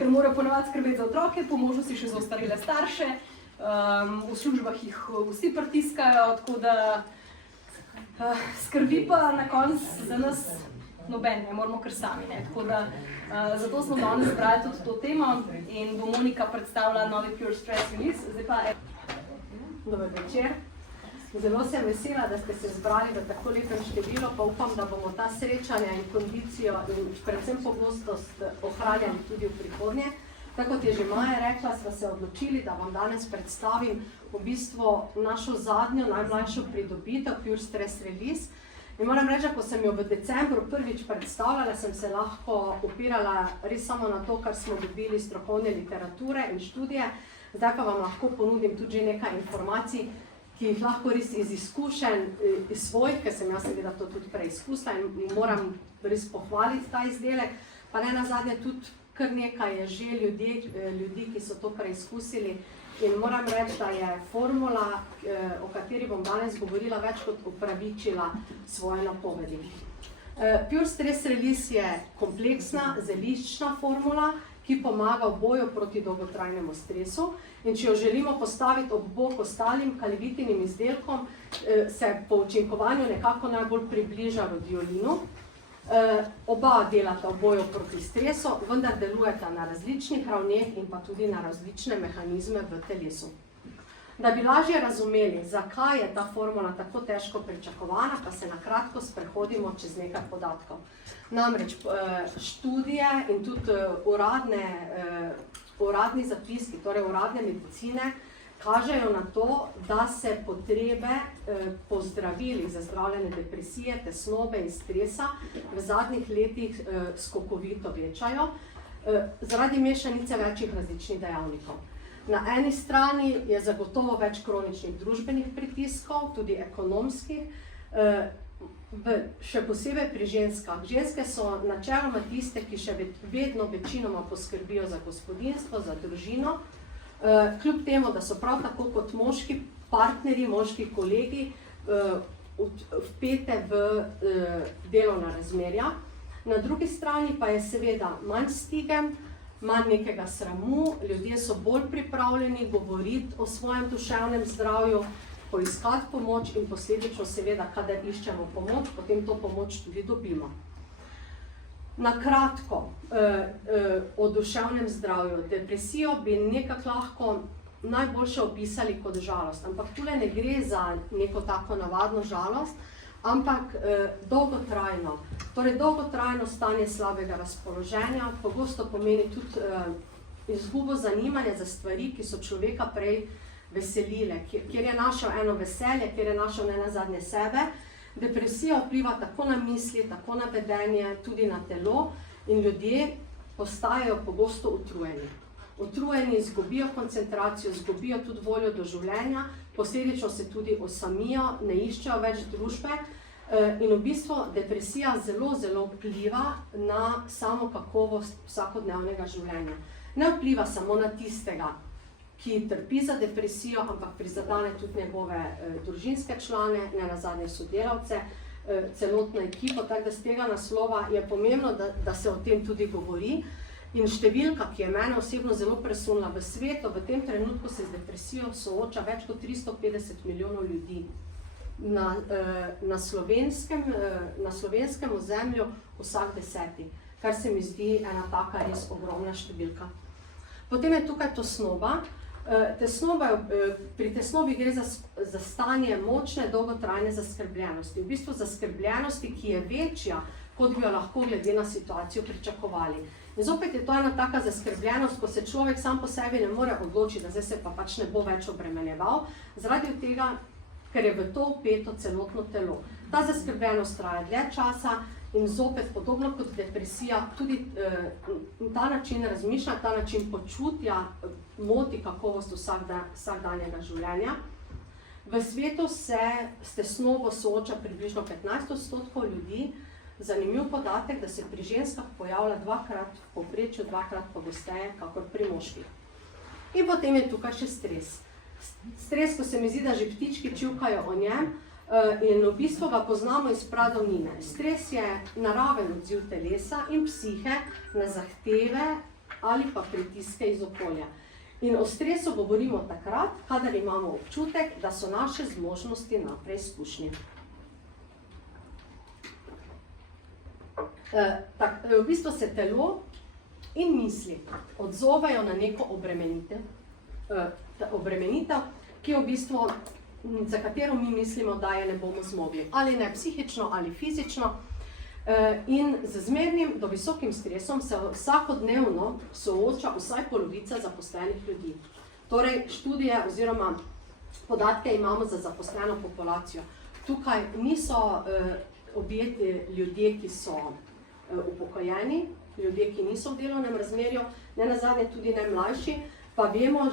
ker morajo ponavadi skrbeti za otroke, po možnosti še za ostarele starše, v službah jih vsi pritiskajo, tako da skrbi pa na koncu za nas noben, ne moramo kar sami. Tako da zato smo danes zbrali tudi to temo in bo Monika predstavila novi Pure Stress Release. Zdaj pa Dober večer. Zelo sem vesela, da ste se zbrali v tako lepem številu, pa upam, da bomo ta srečanja in kondicijo in predvsem pogostost ohranjali tudi v prihodnje. Tako kot je že Maja rekla, sva se odločili, da vam danes predstavim v bistvu našo zadnjo, najmlajšo pridobitev Pure Stress Release. In moram reči, ko sem jo v decembru prvič predstavljala, sem se lahko opirala res samo na to, kar smo dobili iz strokovne literature in študije. Zdaj pa vam lahko ponudim tudi nekaj informacij, ki jih lahko res iz izkušenj, iz svojih, ker sem jaz seveda to tudi preizkusila in moram res pohvaliti ta izdelek, pa ne nazadnje tudi kar nekaj je že ljudi, ki so to preizkusili in moram reči, da je formula, o kateri bom danes govorila, več kot upravičila svoje napovedi. Pure Stress Release je kompleksna, zeliščna formula, ki pomaga v boju proti dolgotrajnemu stresu in če jo želimo postaviti ob bok ostalim kalivitinim izdelkom, se po učinkovanju nekako najbolj približa rodiolinu. Oba delata v boju proti stresu, vendar delujeta na različnih ravneh in pa tudi na različne mehanizme v telesu. Da bi lažje razumeli, zakaj je ta formula tako težko pričakovana, pa se na kratko sprehodimo čez nekaj podatkov. Namreč študije in tudi uradni zapiski, torej uradne medicine, kažejo na to, da se potrebe po zdravilih za zdravljenje depresije, tesnobe in stresa v zadnjih letih skokovito večajo, zaradi mešanice večjih različnih dejavnikov. Na eni strani je zagotovo več kroničnih družbenih pritiskov, tudi ekonomskih, še posebej pri ženskah. Ženske so načeloma tiste, ki še vedno večinoma poskrbijo za gospodinjstvo, za družino, kljub temu, da so prav tako kot moški partnerji, moški kolegi vpete v delovna razmerja. Na drugi strani pa je seveda manj stige, manj nekega sramu, ljudje so bolj pripravljeni govoriti o svojem duševnem zdravju, poiskati pomoč in posledično seveda, kadar iščemo pomoč, potem to pomoč tudi dobimo. Na kratko o duševnem zdravju. Depresijo bi nekako lahko najboljše opisali kot žalost, ampak tule ne gre za neko tako navadno žalost, ampak dolgotrajno. Torej, dolgotrajno stanje slabega razpoloženja pogosto pomeni tudi izgubo zanimanja za stvari, ki so človeka prej veselile, kjer je našel eno veselje, kjer je našel nenazadnje sebe. Depresija vpliva tako na misli, tako na vedenje, tudi na telo in ljudje postajajo pogosto utrujeni. Utrujeni izgubijo koncentracijo, izgubijo tudi voljo do življenja, posledično se tudi osamijo, ne iščejo več družbe in v bistvu depresija zelo, zelo vpliva na samo kakovost vsakodnevnega življenja. Ne vpliva samo na tistega, ki trpi za depresijo, ampak prizadene tudi njegove družinske člane, nenazadnje sodelavce, celotno ekipo, tako da z tega naslova je pomembno, da se o tem tudi govori. In številka, ki je mene osebno zelo presunila v svetu, v tem trenutku se z depresijo sooča več kot 350 milijonov ljudi. Na slovenskem ozemlju vsak 10, kar se mi zdi ena taka res ogromna številka. Potem je tukaj tesnoba. Pri tesnobi gre za stanje močne, dolgotrajne zaskrbljenosti. V bistvu zaskrbljenosti, ki je večja, kot bi jo lahko glede na situacijo pričakovali. In zopet je to ena taka zaskrbljenost, ko se človek sam po sebi ne more odločiti, da zdaj se pa pač ne bo več obremenjeval, zaradi tega, ker je v to vpeto celotno telo. Ta zaskrbljenost traja dlje časa in zopet podobno kot depresija, tudi ta način razmišljanja, ta način počutja moti kakovost vsakdanjega življenja. V svetu se s tesnobo sooča približno 15% ljudi. Zanimiv podatek, da se pri ženskah pojavlja v povprečju dvakrat pogosteje, kakor pri moških. In potem je tukaj še stres. Stres, ko se mi zdi, da že ptički čivkajo o njem, in v bistvu ga poznamo iz pradavnine. Stres je naraven odziv telesa in psihe na zahteve ali pa pritiske iz okolja. In o stresu govorimo takrat, kadar imamo občutek, da so naše zmožnosti na preizkušnji. V bistvu se telo in misli odzovejo na neko obremenitev, ki je v bistvu, za katero mi mislimo, da je ne bomo zmogli. Ali ne psihično, ali fizično. In z zmernim do visokim stresom se vsakodnevno sooča vsaj polovica zaposlenih ljudi. Torej, študije oziroma podatke imamo za zaposleno populacijo. Tukaj niso objeti ljudje, ki so upokojeni, ljudje, ki niso v delovnem razmerju, nenazadnje tudi ne mlajši, pa vemo,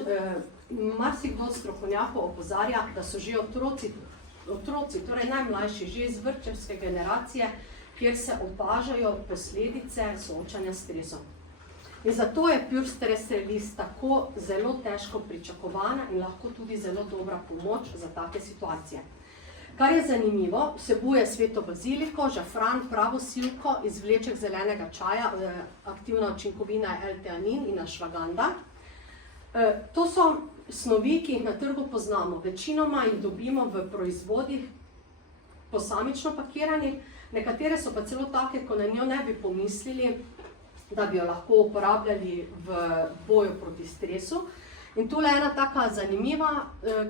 marsikdo od strokovnjakov opozarja, da so že otroci, torej najmlajši, že iz vrtčevske generacije, kjer se opažajo posledice soočanja s stresom. In zato je Pure Stress Release tako zelo težko pričakovana in lahko tudi zelo dobra pomoč za take situacije. Kar je zanimivo, vsebuje sveto baziliko, žafran, pravo sivko, izvleček zelenega čaja, aktivna učinkovina je L-teanin in ashwagandha. To so snovi, ki jih na trgu poznamo. Večinoma jih dobimo v proizvodih posamično pakiranih, nekatere so pa celo take, ko na njo ne bi pomislili, da bi jo lahko uporabljali v boju proti stresu. In tule je ena taka zanimiva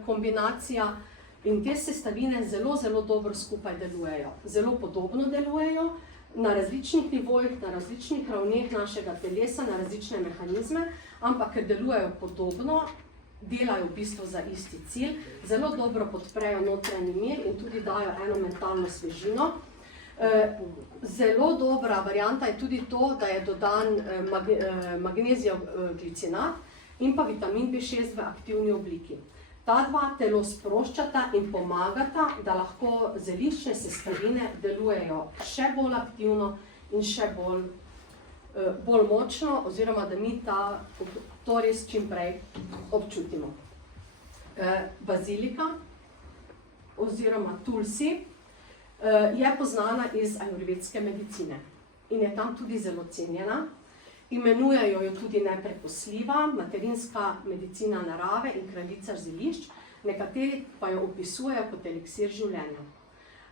kombinacija in te sestavine zelo, zelo dobro skupaj delujejo. Zelo podobno delujejo na različnih nivojih, na različnih ravneh našega telesa, na različne mehanizme, ampak ker delujejo podobno, delajo v bistvu za isti cilj, zelo dobro podprejo notranji mir in tudi dajo eno mentalno svežino. Zelo dobra varianta je tudi to, da je dodan magnezijev glicinat in pa vitamin B6 v aktivni obliki. Ta dva telo sproščata in pomagata, da lahko zeliščne sestavine delujejo še bolj aktivno in še bolj močno, oziroma da mi to res čim prej občutimo. Bazilika oziroma tulsi je poznana iz ajurvedske medicine in je tam tudi zelo cenjena. Imenujejo jo tudi neprekosljiva, materinska medicina narave in kraljica zelišč, nekateri pa jo opisujejo kot eliksir življenja.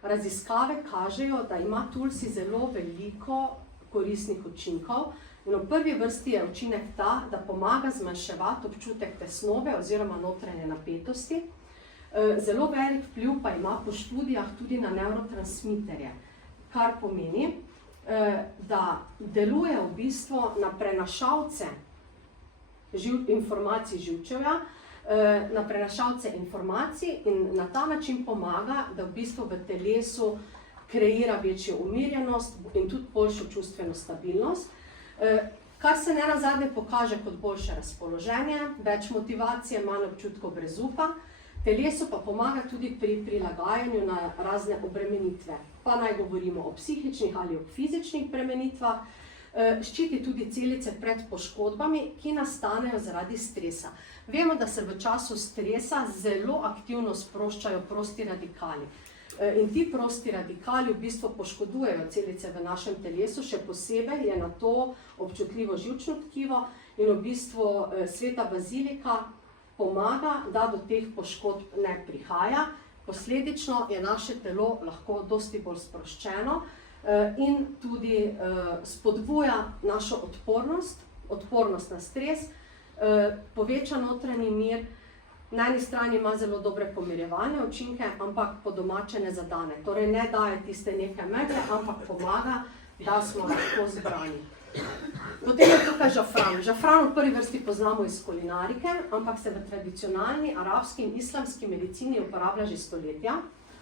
Raziskave kažejo, da ima tulsi zelo veliko koristnih učinkov in v prvi vrsti je učinek ta, da pomaga zmanjševati občutek tesnobe oziroma notranje napetosti. Zelo velik vpliv pa ima po študijah tudi na nevrotransmiterje, kar pomeni, da deluje v bistvu na prenašalce informacij živčevja, na prenašalce informacij in na ta način pomaga, da v bistvu v telesu kreira večjo umirjenost in tudi boljšo čustveno stabilnost, kar se nenazadnje pokaže kot boljše razpoloženje, več motivacije, manj občutkov brezupa. Telesu pa pomaga tudi pri prilagajanju na razne obremenitve. Pa naj govorimo o psihičnih ali o fizičnih bremenitvah, ščiti tudi celice pred poškodbami, ki nastanejo zaradi stresa. Vemo, da se v času stresa zelo aktivno sproščajo prosti radikali. In ti prosti radikali v bistvu poškodujejo celice v našem telesu, še posebej je na to občutljivo živčno tkivo in v bistvu sveta bazilika pomaga, da do teh poškodb ne prihaja. Posledično je naše telo lahko dosti bolj sproščeno in tudi spodbuja našo odpornost na stres, poveča notranji mir. Na eni strani ima zelo dobre pomirjevalne učinke, ampak po domače ne zadane. Torej ne daje tiste neke megle, ampak pomaga, da smo lahko zbrani. Potem je tukaj žafran. Žafran v prvi vrsti poznamo iz kulinarike, ampak se v tradicionalni arabski in islamski medicini uporablja že stoletja.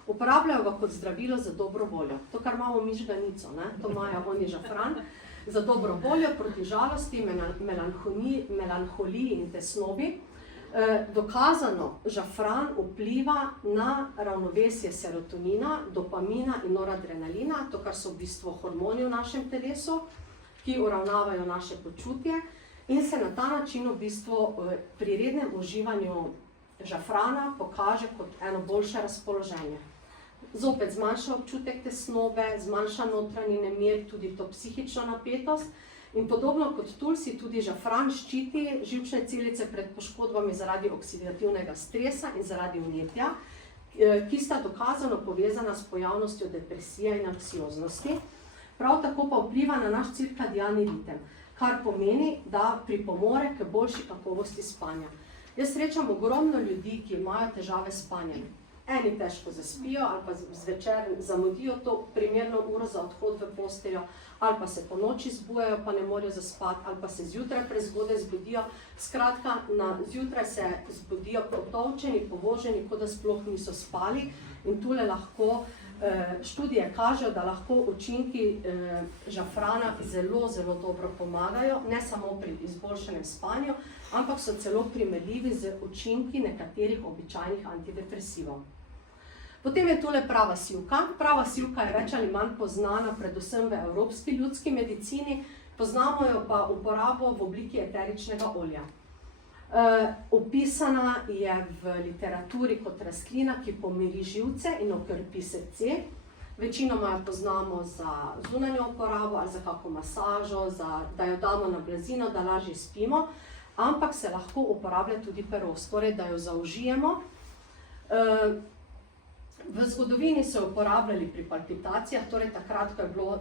Uporabljajo ga kot zdravilo za dobro voljo. To, kar imamo mi žganico, to imajo oni žafran. Za dobro voljo, proti žalosti, melanholiji in tesnobi. Dokazano žafran vpliva na ravnovesje serotonina, dopamina in noradrenalina, to, kar so v bistvu hormoni v našem telesu, ki uravnavajo naše počutje in se na ta način v bistvu pri rednem uživanju žafrana pokaže kot eno boljše razpoloženje. Zopet zmanjša občutek tesnobe, zmanjša notranji nemir, tudi to psihično napetost in podobno kot tulsi tudi žafran ščiti živčne celice pred poškodbami zaradi oksidativnega stresa in zaradi vnetja, ki sta dokazano povezana s pojavnostjo depresije in anksioznosti. Prav tako pa vpliva na naš cirkadiani ritem, kar pomeni, da pripomore k boljši kakovosti spanja. Jaz srečam ogromno ljudi, ki imajo težave s spanjem. Eni težko zaspijo ali pa zvečer zamudijo to primerno uro za odhod v posteljo, ali pa se po noči zbujajo, pa ne morejo zaspati, ali pa se zjutraj prezgodaj zbudijo. Skratka, zjutraj se zbudijo potolčeni, povoženi, kot da sploh niso spali in tule lahko študije kažejo, da lahko učinki žafrana zelo, zelo dobro pomagajo, ne samo pri izboljšanem spanju, ampak so celo primerljivi z učinki nekaterih običajnih antidepresivov. Potem je tule prava sivka. Prava sivka je več ali manj poznana predvsem v evropski ljudski medicini, Poznamo jo pa uporabo v obliki eteričnega olja. Opisana je v literaturi kot rastlina, ki pomiri živce in okrepi srce. Večinoma jo poznamo za zunanjo uporabo ali za kako masažo, da jo damo na blazino, da lažje spimo, ampak se lahko uporablja tudi peros, torej da jo zaužijemo. V zgodovini so jo uporabljali pri palpitacijah, torej takrat, ko je bilo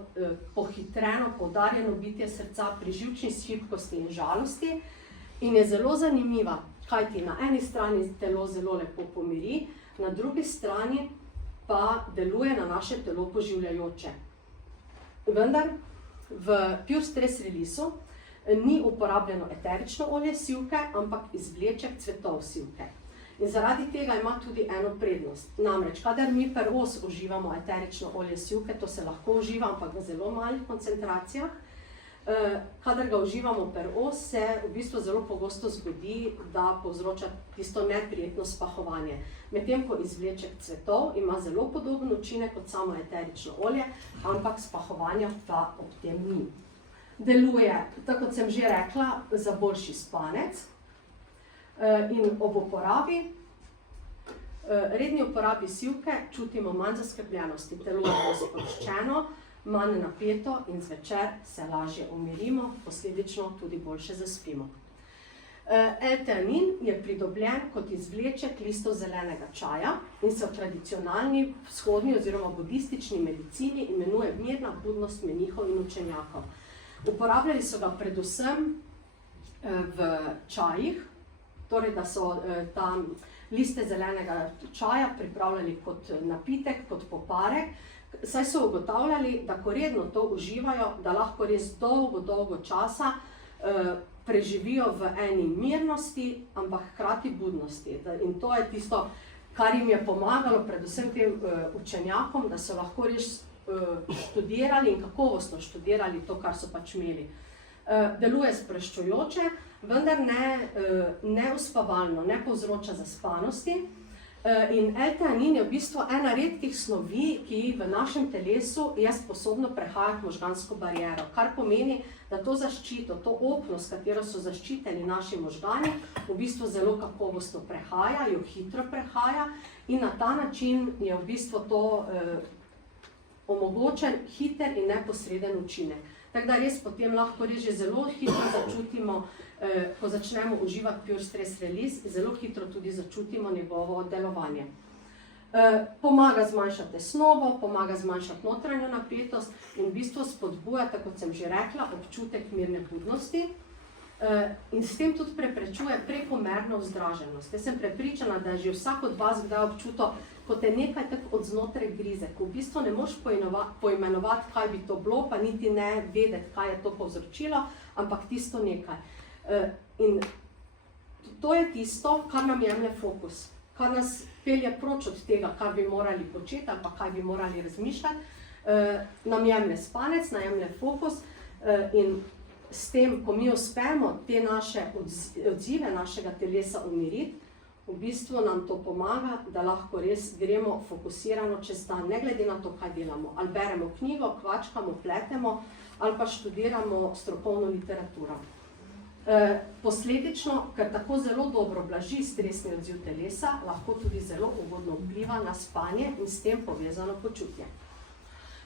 pohitreno, poudarjeno bitje srca pri živčni šibkosti in žalosti. In je zelo zanimiva, kajti na eni strani telo zelo lepo pomiri, na drugi strani pa deluje na naše telo poživljajoče. Vendar v Pure Stress Release ni uporabljeno eterično olje sivke, ampak izvleček cvetov sivke. In zaradi tega ima tudi eno prednost. Namreč, kadar mi peros uživamo eterično olje sivke, to se lahko uživa, ampak v zelo malih koncentracijah, kadar ga uživamo peros, se v bistvu zelo pogosto zgodi, da povzroča tisto neprijetno spahovanje. Medtem ko izvleček cvetov ima zelo podoben učinek kot samo eterično olje, ampak spahovanja pa ob tem ni. Deluje, tako kot sem že rekla, za boljši spanec in ob uporabi, redni uporabi sivke čutimo manj zaskrbljenosti, telo je bolj sproščeno, manj napeto in zvečer se lažje umirimo, posledično tudi boljše zaspimo. L-teanin je pridobljen kot izvleček listov zelenega čaja in se v tradicionalni vzhodni oziroma budistični medicini imenuje mirna budnost menihov in učenjakov. Uporabljali so ga predvsem v čajih, torej da so tam liste zelenega čaja pripravljali kot napitek, kot poparek, saj so ugotavljali, da ko redno to uživajo, da lahko res dolgo časa preživijo v eni mirnosti, ampak hkrati budnosti. In to je tisto, kar jim je pomagalo, predvsem tem učenjakom, da so lahko res študirali in kakovostno študirali to, kar so pač imeli. Deluje sproščujoče, vendar ne uspavalno, ne povzroča zaspanosti. In L-teanin je v bistvu ena redkih snovi, ki v našem telesu je sposobno prehajati možgansko bariero, kar pomeni, da to zaščito, to opno, s katero so zaščiteni naši možgani, v bistvu zelo kakovostno prehaja, jo hitro prehaja in na ta način je v bistvu to omogočen hiter in neposreden učinek. Tako da res potem lahko res že zelo hitro začutimo, ko začnemo uživati Pure Stress Release, zelo hitro tudi začutimo njegovo delovanje. Pomaga zmanjšati tesnobo, pomaga zmanjšati notranjo napetost in v bistvu spodbuja, tako kot sem že rekla, občutek mirne budnosti in s tem tudi preprečuje prekomerno vzdraženost. Jaz sem prepričana, da je že vsak od vas kdaj občutil, ko te nekaj tako od znotraj grize, ko v bistvu ne moreš poimenovati, kaj bi to bilo, pa niti ne vedeti, kaj je to povzročilo, ampak tisto nekaj. In to je tisto, kar nam jemlje fokus, kar nas pelje proč od tega, kar bi morali početi ali pa kaj bi morali razmišljati, nam jemlje spanec, nam jemlje fokus in s tem, ko mi uspemo te naše odzive našega telesa umiriti, v bistvu nam to pomaga, da lahko res gremo fokusirano čez dan, ne glede na to, kaj delamo. Ali beremo knjigo, kvačkamo, pletemo ali pa študiramo strokovno literaturo. Posledično, ker tako zelo dobro blaži stresni odziv telesa, lahko tudi zelo ugodno vpliva na spanje in s tem povezano počutje.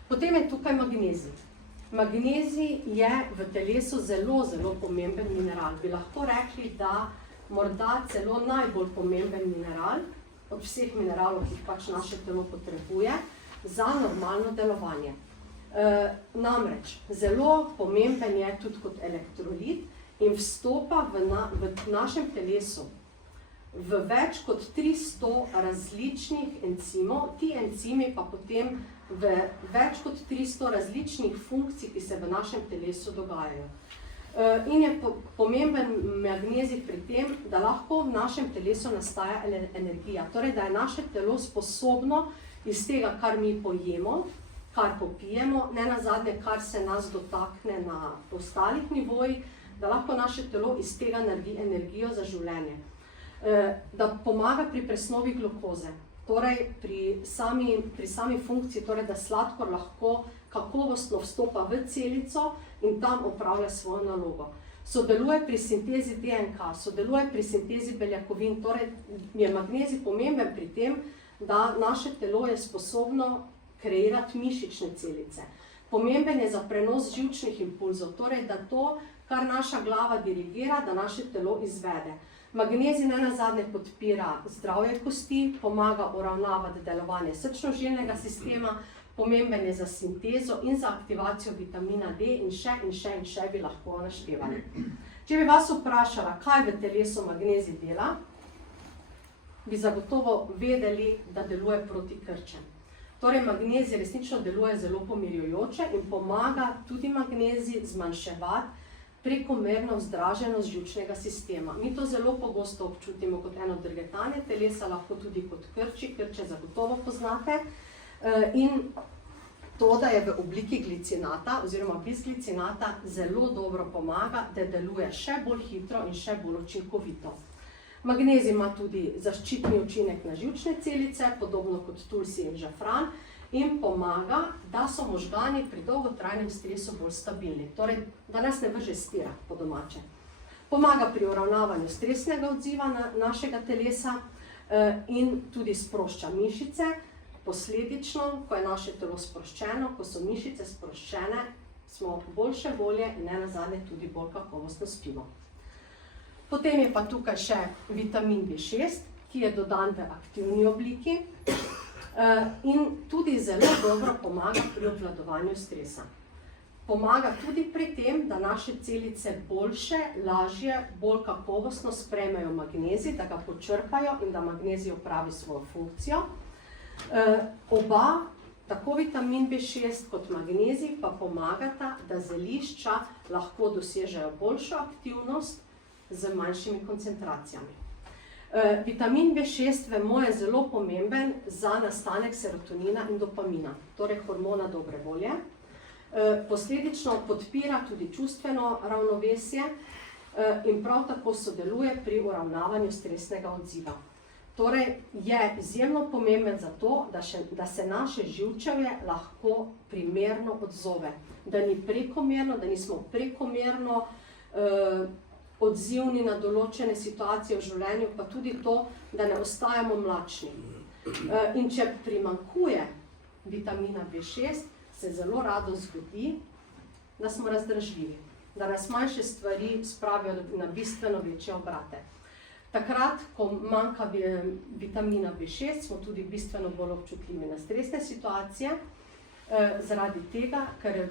Potem je tukaj magnezij. Magnezij je v telesu zelo pomemben mineral. Bi lahko rekli, da morda celo najbolj pomemben mineral od vseh mineralov, ki jih pač naše telo potrebuje za normalno delovanje. Namreč, zelo pomemben je tudi kot elektrolit in vstopa v našem telesu v več kot 300 različnih encimov, ti encimi pa potem v več kot 300 različnih funkcij, ki se v našem telesu dogajajo. In je pomemben magnezij pri tem, da lahko v našem telesu nastaja energija, torej da je naše telo sposobno iz tega, kar mi pojemo, kar popijemo, ne nazadnje, kar se nas dotakne na ostalih nivojih, da lahko naše telo iz tega naredi energijo za življenje. Da pomaga pri presnovi glukoze, torej pri sami funkciji, torej da sladkor lahko kakovostno vstopa v celico in tam opravlja svojo nalogo. Sodeluje pri sintezi DNK, sodeluje pri sintezi beljakovin, torej je magnezij pomemben pri tem, da naše telo je sposobno kreirati mišične celice. Pomemben je za prenos živčnih impulzov, torej da to, kar naša glava dirigira, da naše telo izvede. Magnezij nenazadnje podpira zdravje kosti, pomaga uravnavati delovanje srčno-žilnega sistema, pomemben je za sintezo in za aktivacijo vitamina D in še bi lahko naštevali. Če bi vas vprašala, kaj v telesu magnezij dela, bi zagotovo vedeli, da deluje proti krčem. Torej, magnezij resnično deluje zelo pomirjujoče in pomaga tudi magnezij zmanjševati prekomerno vzdraženost živčnega sistema. Mi to zelo pogosto občutimo kot eno drgetanje telesa, lahko tudi kot krči, krče zagotovo poznate. In to, da je v obliki glicinata oziroma bisglicinata zelo dobro pomaga, da deluje še bolj hitro in še bolj učinkovito. Magnezij ima tudi zaščitni učinek na živčne celice, podobno kot tulsi in žafran, in pomaga, da so možgani pri dolgotrajnem stresu bolj stabilni, torej da nas ne vrže stira po domače. Pomaga pri uravnavanju stresnega odziva našega telesa in tudi sprošča mišice. Posledično, ko je naše telo sproščeno, ko so mišice sproščene, smo boljše volje in nenazadnje tudi bolj kakovostno spimo. Potem je pa tukaj še vitamin B6, ki je dodan v aktivni obliki in tudi zelo dobro pomaga pri obvladovanju stresa. Pomaga tudi pri tem, da naše celice boljše, lažje, bolj kakovostno sprejmejo magnezij, da ga počrpajo in da magnezij opravi svojo funkcijo. Oba, tako vitamin B6 kot magnezij, pa pomagata, da zelišča lahko dosežejo boljšo aktivnost z manjšimi koncentracijami. Vitamin B6, vemo, je zelo pomemben za nastanek serotonina in dopamina, torej hormona dobre volje. Posledično podpira tudi čustveno ravnovesje in prav tako sodeluje pri uravnavanju stresnega odziva. Torej je izjemno pomemben za to, da se naše živčevje lahko primerno odzove, da ni prekomerno, da nismo prekomerno odzivni na določene situacije v življenju, pa tudi to, da ne ostajamo mlačni. In če primanjkuje vitamina B6, se zelo rado zgodi, da smo razdražljivi, da nas manjše stvari spravijo na bistveno večje obrate. Takrat, ko manjka vitamina B6, smo tudi bistveno bolj občutljivi na stresne situacije, zaradi tega, ker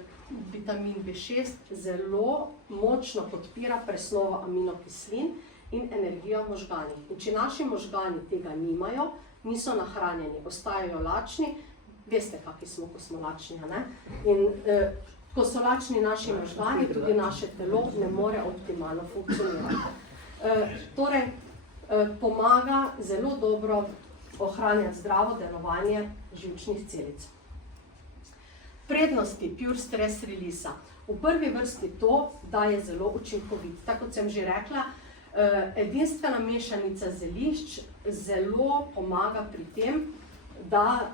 vitamin B6 zelo močno podpira presnovo aminokislin in energijo v možganih. In če naši možgani tega nimajo, niso nahranjeni, ostajajo lačni, veste, kakšni smo, ko smo lačni, ne? In ko so lačni naši možgani, tudi naše telo ne more optimalno funkcionirati. Torej, pomaga zelo dobro ohranjati zdravo delovanje živčnih celic. Prednosti Pure Stress Release. V prvi vrsti to, da je zelo učinkovit. Tako kot sem že rekla, edinstvena mešanica zelišč zelo pomaga pri tem, da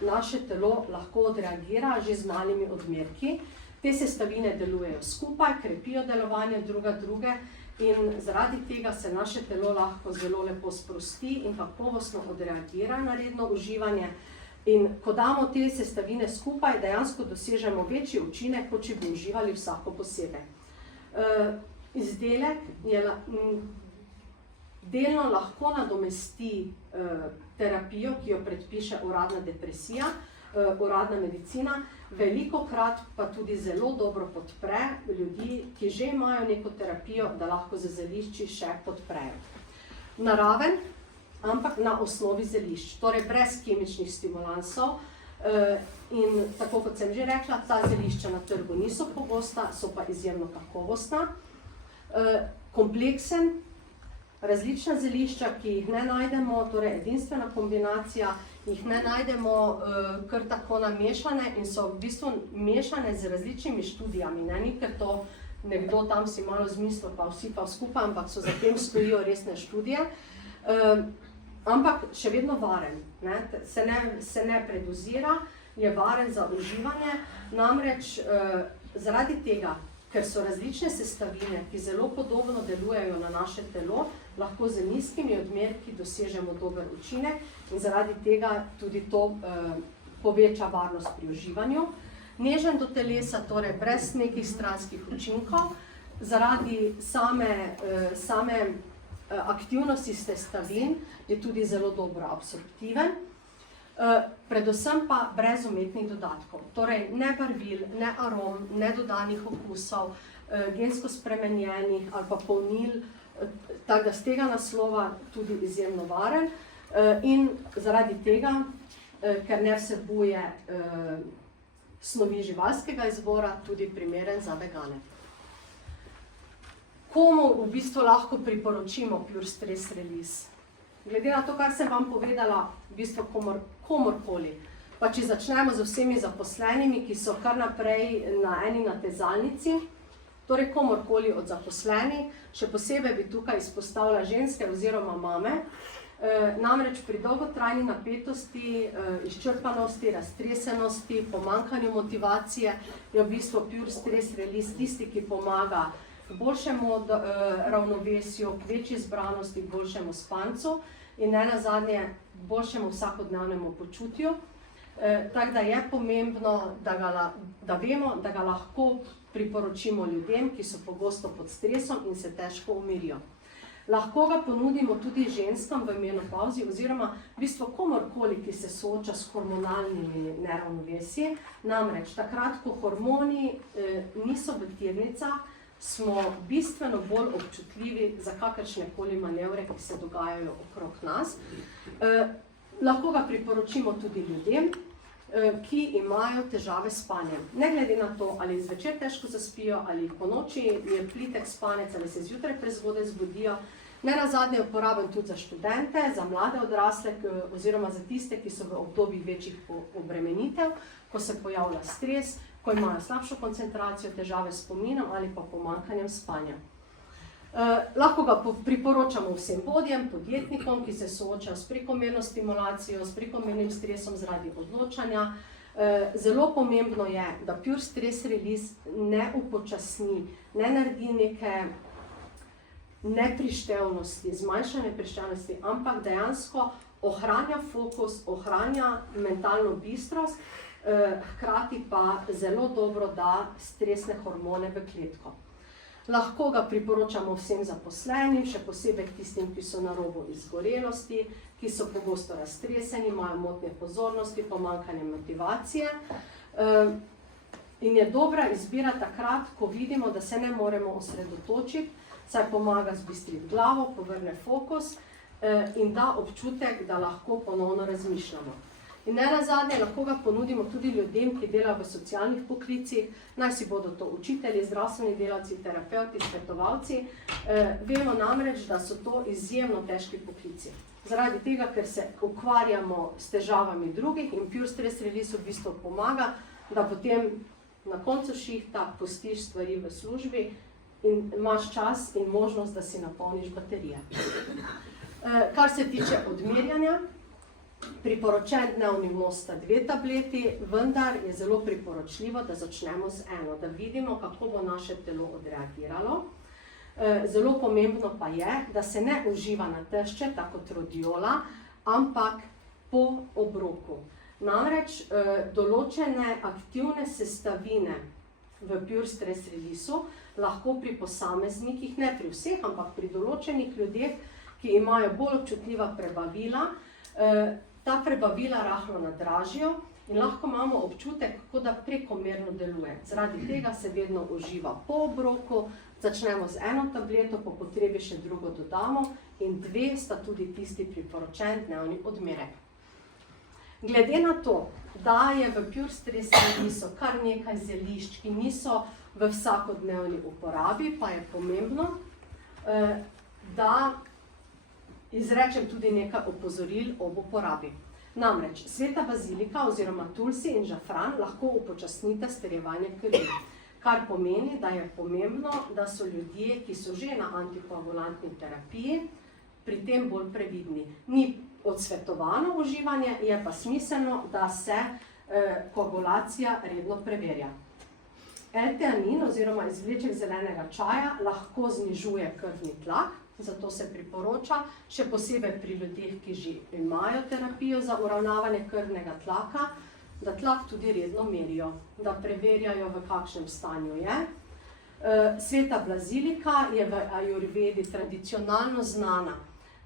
naše telo lahko odreagira že z malimi odmerki. Te sestavine delujejo skupaj, krepijo delovanje druge in zaradi tega se naše telo lahko zelo lepo sprosti in kakovostno odreagira na redno uživanje. In ko damo te sestavine skupaj, dejansko dosežemo večji učinek, kot če bi uživali vsako posebej. Izdelek delno lahko nadomesti terapijo, ki jo predpiše uradna depresija, uradna medicina, velikokrat pa tudi zelo dobro podpre ljudi, ki že imajo neko terapijo, da lahko z zelišči še podprejo. Naraven, ampak na osnovi zelišč, torej brez kemičnih stimulansov in tako kot sem že rekla, ta zelišča na trgu niso pogosta, so pa izjemno kakovostna. Kompleksen, različna zelišča, ki jih ne najdemo, torej edinstvena kombinacija, jih ne najdemo kar tako namešane in so v bistvu mešane z različnimi študijami, ne, ni ker to nekdo tam si malo zmislil pa vsi pa skupaj, ampak so za tem stojijo resne študije. ampak še vedno varen, ne? Se ne predozira, je varen za uživanje, namreč zaradi tega, ker so različne sestavine, ki zelo podobno delujejo na naše telo, lahko z nizkimi odmerki dosežemo dober učinek in zaradi tega tudi to poveča varnost pri uživanju. Nežen do telesa, torej brez nekih stranskih učinkov, zaradi same aktivnosti sestavin je tudi zelo dobro absorptiven, predvsem pa brez umetnih dodatkov, torej ne barvil, ne arom, ne dodanih okusov, gensko spremenjenih ali pa polnil, tako da z tega naslova tudi izjemno varen in zaradi tega, ker ne vsebuje snovi živalskega izvora, tudi primeren za vegane. Komu v bistvu lahko priporočimo Pure Stress Release? Glede na to, kar sem vam povedala, v bistvu komorkoli. Pa če začnemo z vsemi zaposlenimi, ki so kar naprej na eni natezalnici, torej komorkoli od zaposlenih, še posebej bi tukaj izpostavila ženske oziroma mame, namreč pri dolgotrajni napetosti, izčrpanosti, raztresenosti, pomanjkanju motivacije je v bistvu Pure Stress Release tisti, ki pomaga k boljšemu ravnovesju, k večji zbranosti, k boljšemu spancu in ne nazadnje k boljšemu vsakodnevnemu počutju. Tako da je pomembno, da vemo, da ga lahko priporočimo ljudem, ki so pogosto pod stresom in se težko umirijo. Lahko ga ponudimo tudi ženskam v menopavzi oziroma v bistvu komorkoli, ki se sooča s hormonalnimi neravnovesji. Namreč takrat, ko hormoni niso v tirnicah, smo bistveno bolj občutljivi za kakršnekoli manevre, ki se dogajajo okrog nas. Lahko ga priporočimo tudi ljudem, ki imajo težave s spanjem. Ne glede na to, ali zvečer težko zaspijo, ali po noči je plitek spanec, ali se zjutraj prezgodaj zbudijo. Ne nazadnje uporaben tudi za študente, za mlade odrasle oziroma za tiste, ki so v obdobjih večjih obremenitev, ko se pojavlja stres, ko imajo slabšo koncentracijo, težave s spominom ali pa pomanjkanjem spanja. Lahko ga priporočamo vsem vodjem, podjetnikom, ki se soočajo s prekomerno stimulacijo, s prekomernim stresom zaradi odločanja. Zelo pomembno je, da Pure Stress Release ne upočasni, ne naredi neke neprištevnosti, zmanjšanje prištevnosti, ampak dejansko ohranja fokus, ohranja mentalno bistrost, hkrati pa zelo dobro da stresne hormone v kletko. Lahko ga priporočamo vsem zaposlenim, še posebej tistim, ki so na robu izgorelosti, ki so pogosto raztreseni, imajo motnje pozornosti, pomanjkanje motivacije. In je dobra izbira takrat, ko vidimo, da se ne moremo osredotočiti, saj pomaga zbistriti glavo, povrne fokus in da občutek, da lahko ponovno razmišljamo. In ne nazadnje, lahko ga ponudimo tudi ljudem, ki delajo v socialnih poklicih, naj si bodo to učitelji, zdravstveni delavci, terapevti, svetovalci. Vemo namreč, da so to izjemno težki poklici. Zaradi tega, ker se ukvarjamo s težavami drugih in Pure Stress Release v bistvu pomaga, da potem na koncu šihta pustiš stvari v službi in imaš čas in možnost, da si napolniš baterije. Kar se tiče odmerjanja, priporočen dnevni vnos sta 2 tableti, vendar je zelo priporočljivo, da začnemo z eno, da vidimo, kako bo naše telo odreagiralo. Zelo pomembno pa je, da se ne uživa na tešče, tako kot rodiola, ampak po obroku. Namreč določene aktivne sestavine v Pure Stress Releaseu lahko pri posameznikih, ne pri vseh, ampak pri določenih ljudeh, ki imajo bolj občutljiva prebavila, ta prebavila rahlo nadražijo in lahko imamo občutek, kot da prekomerno deluje. Zaradi tega se vedno uživa po obroku, začnemo z 1 tableto, po potrebi še drugo dodamo in 2 sta tudi tisti priporočen dnevni odmerek. Glede na to, da je v Pure Stress Releaseu kar nekaj zelišč, ki niso v vsakodnevni uporabi, pa je pomembno, da izrečem tudi nekaj opozoril ob uporabi. Namreč, sveta bazilika oziroma tulsi in žafran lahko upočasnita strjevanje krvi, kar pomeni, da je pomembno, da so ljudje, ki so že na antikoagulantni terapiji, pri tem bolj previdni. Ni odsvetovano uživanje, je pa smiselno, da se koagulacija redno preverja. L-teanin oziroma izvleček zelenega čaja lahko znižuje krvni tlak, zato se priporoča, še posebej pri ljudeh, ki že imajo terapijo za uravnavanje krvnega tlaka, da tlak tudi redno merijo, da preverjajo, v kakšnem stanju je. Sveta bazilika je v ajurvedi tradicionalno znana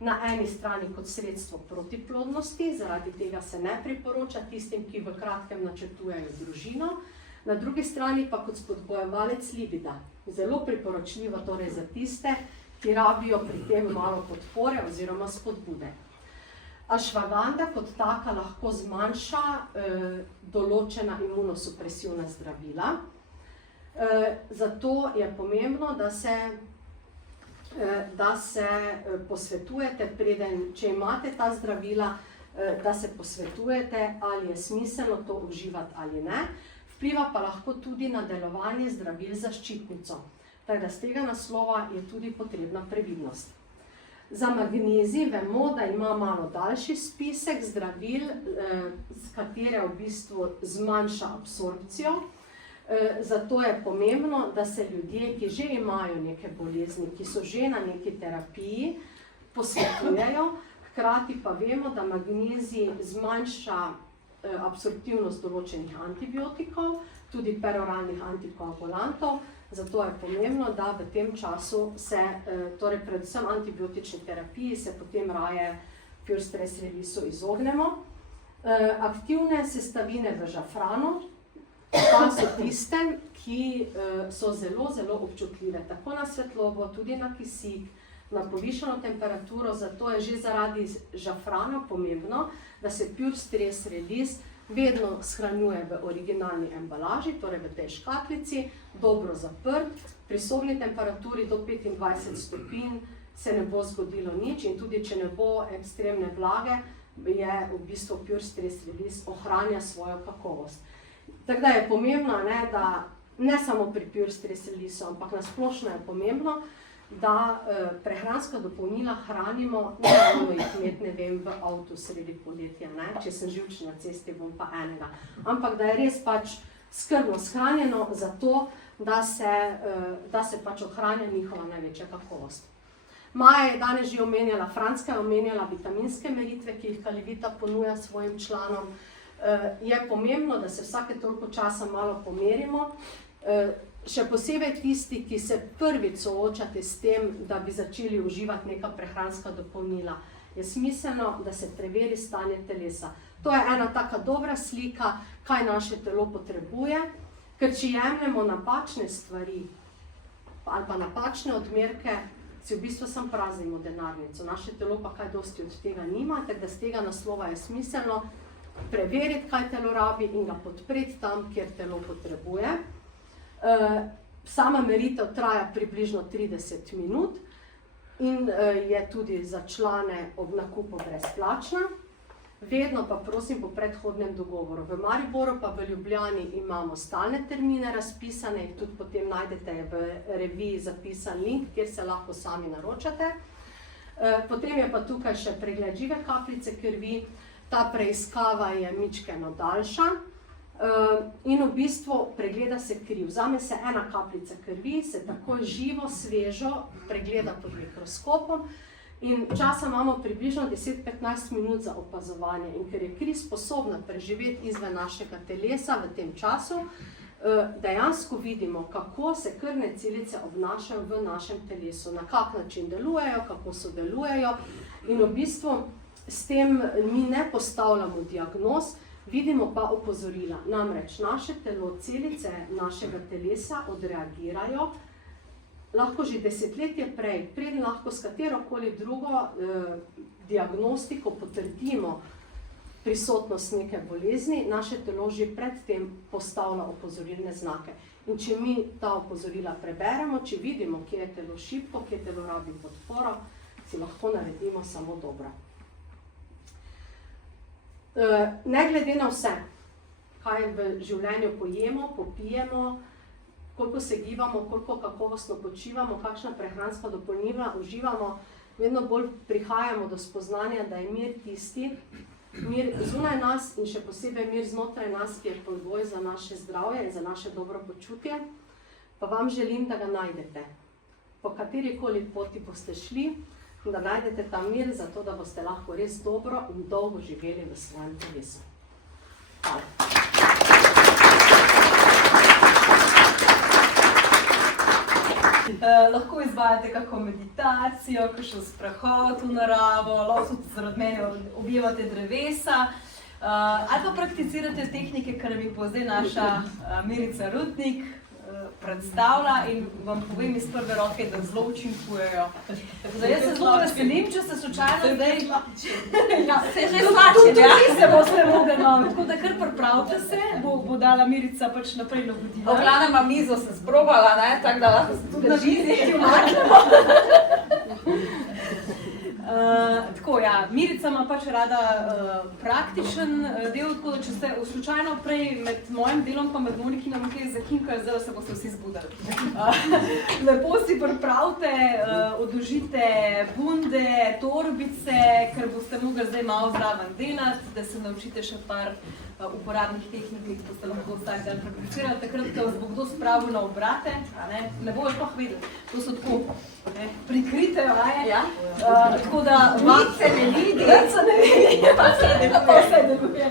na eni strani kot sredstvo protiplodnosti, zaradi tega se ne priporoča tistim, ki v kratkem načrtujejo družino, na drugi strani pa kot spodbojevalec libida. Zelo priporočljivo torej za tiste, ki rabijo pri tem malo podpore oziroma spodbude. Ašvaganda kot taka lahko zmanjša določena imunosupresivna zdravila, zato je pomembno, da se posvetujete, preden, če imate ta zdravila, da se posvetujete, ali je smiselno to uživati ali ne. Vpliva pa lahko tudi na delovanje zdravil za ščitnico. Tako da z tega naslova je tudi potrebna previdnost. Za magnezij vemo, da ima malo daljši spisek zdravil, s katere v bistvu zmanjša absorpcijo. Zato je pomembno, da se ljudje, ki že imajo neke bolezni, ki so že na neki terapiji, posvetujejo. Hkrati pa vemo, da magnezij zmanjša absorptivnost določenih antibiotikov, tudi peroralnih antikoagulantov, zato je pomembno, da v tem času se, torej predvsem antibiotični terapiji, se potem raje pure stress release izognemo. Aktivne sestavine v žafranu pa so tiste, ki so zelo, zelo občutljive, tako na svetlobo, tudi na kisik, na povišano temperaturo, zato je že zaradi žafrana pomembno, da se pure stress release vedno shranjuje v originalni embalaži, torej v tej škatlici, dobro zaprt, pri sobni temperaturi do 25 stopinj se ne bo zgodilo nič in tudi če ne bo ekstremne vlage, je v bistvu pure stress release ohranja svojo kakovost. Tako da je pomembno, da ne samo pri pure stress release, ampak nasplošno je pomembno, da prehranska dopolnila hranimo, ne moramo jih imeti, ne vem, v avtu sredi poletja, če sem živčna na cesti, bom pa enega. Ampak da je res pač skrbno shranjeno zato, da se pač ohranja njihova največja kakovost. Maja je danes že omenjala, Franska je omenjala vitaminske meritve, ki jih Kalivita ponuja svojim članom. Je pomembno, da se vsake toliko časa malo pomerimo, še posebej tisti, ki se prvič soočate s tem, da bi začeli uživati neka prehranska dopolnila. Je smiselno, da se preveri stanje telesa. To je ena taka dobra slika, kaj naše telo potrebuje, ker če jemljemo napačne stvari ali pa napačne odmerke, si v bistvu samo praznimo denarnico. Naše telo pa kaj dosti od tega nima, tako da z tega naslova je smiselno preveriti, kaj telo rabi in ga podpreti tam, kjer telo potrebuje. Sama meritev traja približno 30 minut in je tudi za člane ob nakupu brezplačna. Vedno pa prosim po predhodnem dogovoru. V Mariboru pa v Ljubljani imamo stalne termine razpisane, jih tudi potem najdete v reviji zapisan link, kjer se lahko sami naročate. Potem je pa tukaj še pregled žive kapljice krvi. Ta preiskava je mičkeno daljša in v bistvu pregleda se kri. Vzame se ena kapljica krvi, se takoj živo, svežo pregleda pod mikroskopom in časa imamo približno 10-15 minut za opazovanje. In ker je kri sposobna preživeti izven našega telesa v tem času, dejansko vidimo, kako se krvne celice obnašajo v našem telesu, na kak način delujejo, kako sodelujejo in v bistvu s tem mi ne postavljamo diagnoz, vidimo pa opozorila. Namreč naše telo, celice našega telesa odreagirajo, lahko že desetletje prej, preden lahko s katerokoli drugo diagnostiko potrdimo prisotnost neke bolezni, naše telo že predtem postavlja opozorilne znake. In če mi ta opozorila preberemo, če vidimo, kje je telo šibko, kje telo rabi podporo, si lahko naredimo samo dobro. Ne glede na vse, kaj v življenju pojemo, popijemo, koliko se gibamo, koliko kakovostno počivamo, kakšna prehranska dopolnila uživamo, vedno bolj prihajamo do spoznanja, da je mir tisti, mir zunaj nas in še posebej mir znotraj nas, ki je pogoj za naše zdravje in za naše dobro počutje, pa vam želim, da ga najdete. Po katerikoli poti boste šli, da najdete ta mir, zato da boste lahko res dobro in dolgo živeli v svojem telesu. Hvala. Lahko izvajate kako meditacijo, kakšen sprehod v naravo, lahko tudi zaradi mene objevate drevesa, ali pa prakticirate tehnike, kar mi bo zdaj naša Mirica Rutnik predstavlja in vam povem iz prve roke, da zelo učinkujejo. Zdaj, jaz se zelo veselim, če se slučajno zdaj... Ja, se že slačim, ja. Tudi se boste mogli, no, tako da kar pripravite se, bo dala Mirica pač naprej navodila. Oglavnem na mizo sem sprobala, ne, tako da lahko se tudi na mizi umaknemo. Tako, ja, Mirica ima pač rada praktičen del, tako da če ste slučajno prej med mojim delom pa med Monikinom kaj zakinkali, zdaj se boste vsi zbudili. Lepo si pripravite, odložite bunde, torbice, ker boste mogli zdaj malo zraven delati, da se naučite še par uporabnih tehnik, ki boste lahko vsak dan prakticirali, takrat, ko vas bo kdo spravil na obrate, ne bojo sploh vedeli, to so tako prikrite vaje, tako da Nice ne vidi. Nice ne vidi, pa vse deluje.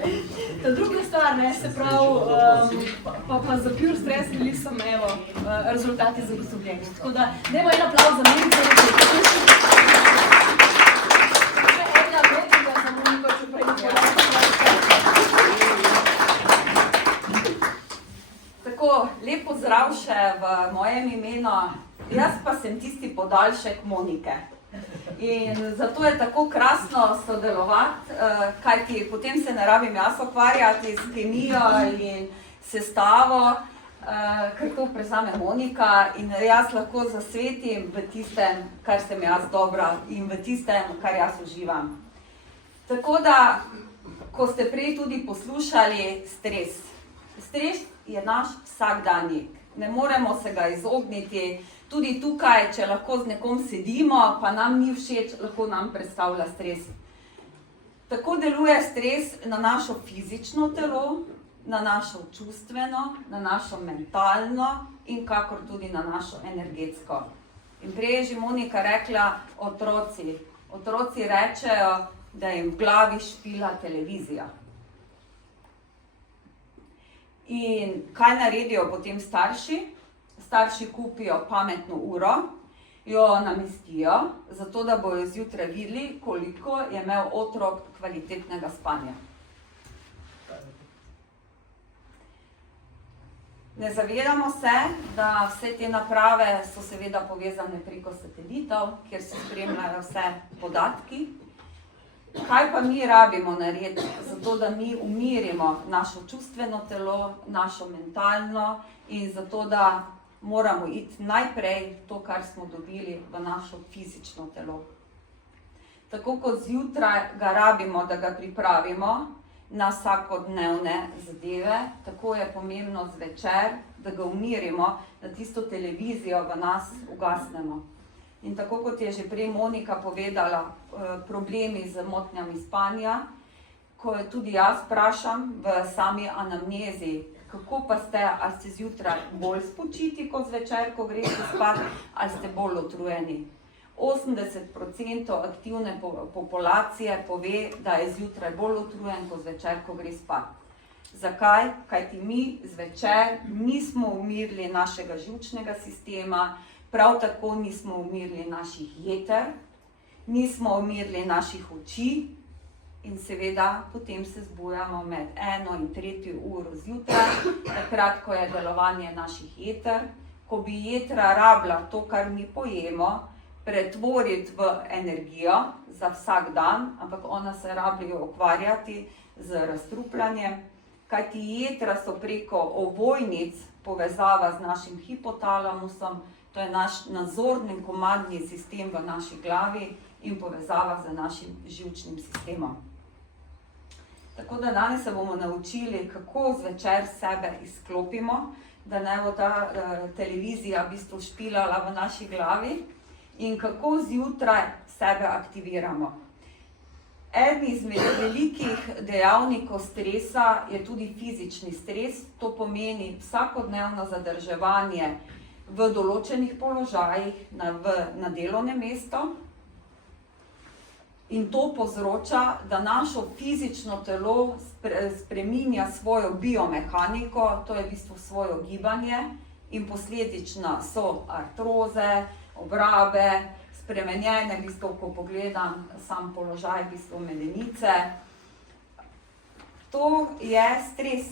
Ta druga stvar, se pravi, pa za pure stress release-om, evo, rezultati zagotovljeni. Tako da, dajmo en aplavz za Mirico. Še ena vrednega za Moniko, če prej ne Tako, lep pozdrav še v mojem imenu. Jaz pa sem tisti podaljšek Monike. In zato je tako krasno sodelovati, kajti potem se ne rabim jaz ukvarjati s kemijo in sestavo, ker to prevzame Monika in jaz lahko zasvetim v tistem, kar sem jaz dobra in v tistem, kar jaz uživam. Tako da, ko ste prej tudi poslušali stres. Stres je naš vsakdanjik, ne moremo se ga izogniti. Tudi tukaj, če lahko z nekom sedimo, pa nam ni všeč, lahko nam predstavlja stres. Tako deluje stres na našo fizično telo, na našo čustveno, na našo mentalno in kakor tudi na našo energetsko. In prej je že Monika rekla otroci. Otroci rečejo, da jim v glavi špila televizija. In kaj naredijo potem starši? Starši kupijo pametno uro, jo namestijo, zato da bojo zjutraj videli, koliko je imel otrok kvalitetnega spanja. Ne zavedamo se, da vse te naprave so seveda povezane preko satelitov, kjer se spremljajo vse podatki. Kaj pa mi rabimo narediti, zato da mi umirimo našo čustveno telo, našo mentalno in zato da moramo iti najprej to, kar smo dobili v našo fizično telo. Tako kot zjutraj ga rabimo, da ga pripravimo na vsakodnevne zadeve, tako je pomembno zvečer, da ga umirimo, da tisto televizijo v nas ugasnemo. In tako kot je že prej Monika povedala, problemi z motnjami spanja, ko je tudi jaz vprašam v sami anamnezi, kako pa ste, ali ste zjutraj bolj spočiti kot zvečer, ko greste spat, ali ste bolj utrujeni. 80% aktivne populacije pove, da je zjutraj bolj utrujen kot zvečer, ko gre spat. Zakaj? Kajti mi zvečer nismo umirili našega živčnega sistema, prav tako nismo umirili naših jeter, nismo umirili naših oči, in seveda potem se zbujamo med 1 in 3 uro zjutraj, takrat, ko je delovanje naših jeter, ko bi jetra rabila to, kar mi pojemo, pretvoriti v energijo za vsak dan, ampak ona se rabijo ukvarjati z razstrupljanjem, kajti jetra so preko ovojnic povezava z našim hipotalamusom, to je naš nadzorni komadni sistem v naši glavi in povezava z našim živčnim sistemom. Tako da danes se bomo naučili, kako zvečer sebe izklopimo, da ne bo ta televizija v bistvu špilala v naši glavi in kako zjutraj sebe aktiviramo. Eden izmed velikih dejavnikov stresa je tudi fizični stres, to pomeni vsakodnevno zadrževanje v določenih položajih na delovnem mestu. In to povzroča, da naše fizično telo spreminja svojo biomehaniko, to je v bistvu svoje gibanje, in posledično so artroze, obrabe, spremenjene, v bistvu, ko pogledam sam položaj, v bistvu medenice. To je stres,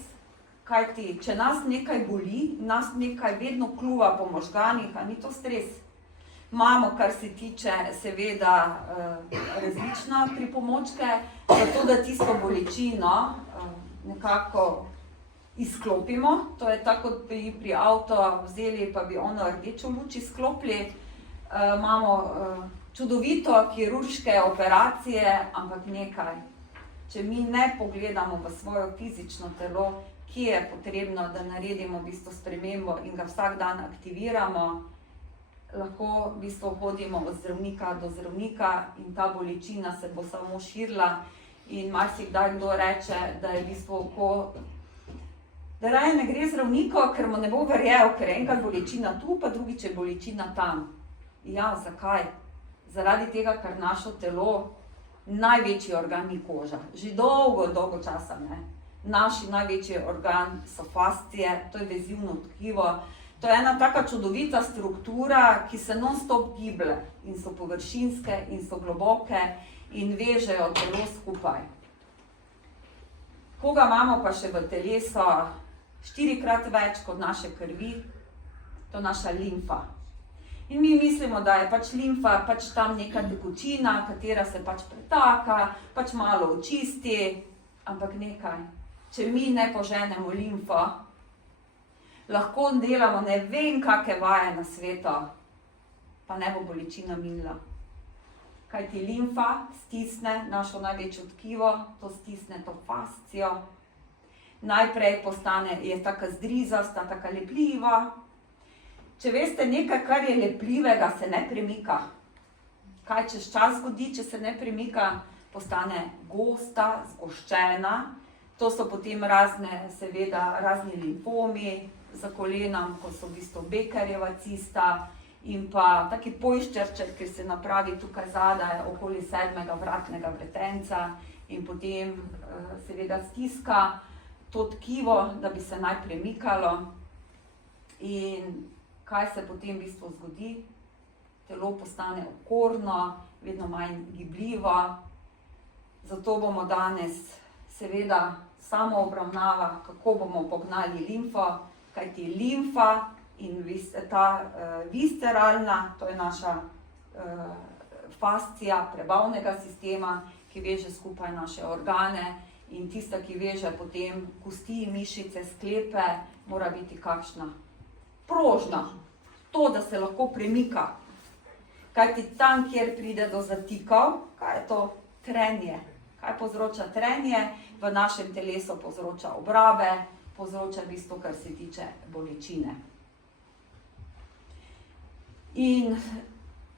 kajti če nas nekaj boli, nas nekaj vedno kljuva po možganih, a ni to stres. Imamo, kar se tiče seveda različne pripomočke, zato da tisto bolečino nekako izklopimo. To je tako, kot bi pri avto vzeli, pa bi ono rdečo luč izklopili. Imamo čudovito kirurške operacije, ampak nekaj. Če mi ne pogledamo v svoje fizično telo, ki je potrebno, da naredimo v bistvu spremembo in ga vsak dan aktiviramo, lahko v bistvu hodimo od zdravnika do zdravnika in ta bolečina se bo samo širila in marsikdaj kdo reče, da je v bistvu da raje ne gre zdravniku, ker mu ne bo verjel, ker je enkrat bolečina tu, pa drugič je bolečina tam. Ja, zakaj? Zaradi tega, ker naše telo, največji organ ni koža. Že dolgo časa ne. Naš največji organ so fascije, to je vezivno tkivo. To je ena taka čudovita struktura, ki se non-stop giblje in so površinske in so globoke in vežejo telo skupaj. Koga imamo pa še v telesu 4-krat več kot naše krvi? To je naša limfa. In mi mislimo, da je pač limfa pač tam neka tekočina, katera se pač pretaka, pač malo očisti, ampak nekaj. Če mi ne poženemo limfo, lahko delamo ne vem kakšne vaje na svetu, pa ne bo bolečina minila. Kajti limfa stisne našo največjo tkivo, to stisne to fascijo. Najprej je taka zdrizasta, taka lepljiva. Če veste, nekaj, kar je lepljivega, se ne premika. Kaj čez čas zgodi, če se ne premika? Postane gosta, zgoščena. To so potem razni limfomi za kolenom, ko so v bistvu Beckerjeva cista in pa taki pojščerček, ki se napravi tukaj zadaj okoli 7. vratnega vretenca in potem seveda stiska to tkivo, da bi se naj premikalo. In kaj se potem v bistvu zgodi? Telo postane okorno, vedno manj gibljivo. Zato bomo danes seveda samo obravnava, kako bomo pognali limfo, kajti limfa in ta visceralna, to je naša fascija prebavnega sistema, ki veže skupaj naše organe in tista, ki veže potem kosti, mišice, sklepe, mora biti kakšna? Prožna, to, da se lahko premika. Kajti tam, kjer pride do zatikov, kaj je to? Trenje. Kaj povzroča trenje? V našem telesu povzroča obrabe, povzroča v bistvu, kar se tiče bolečine. In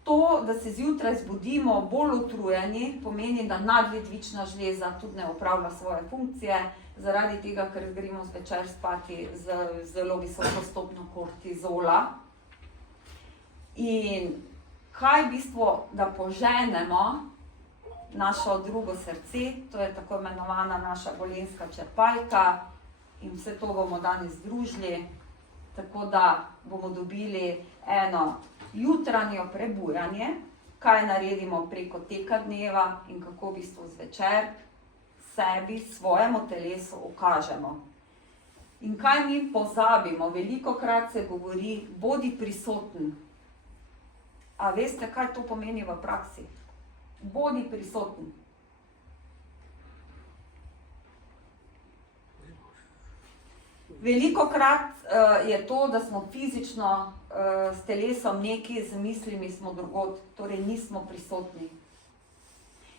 to, da se zjutraj zbudimo bolj utrujeni, pomeni, da nadledvična žleza tudi ne opravlja svoje funkcije, zaradi tega, ker gremo zvečer spati z zelo visoko stopnjo kortizola. In kaj v bistvu, da poženemo našo drugo srce, to je tako imenovana naša golenska črpalka in vse to bomo danes združili, tako da bomo dobili eno jutranjo prebujanje, kaj naredimo preko teka dneva in kako v bistvu zvečer sebi, svojemu telesu ukažemo. In kaj mi pozabimo? Velikokrat se govori, bodi prisoten. A veste, kaj to pomeni v praksi? Bodi prisoten. Velikokrat je to, da smo fizično s telesom nekje, z mislimi smo drugod, torej nismo prisotni.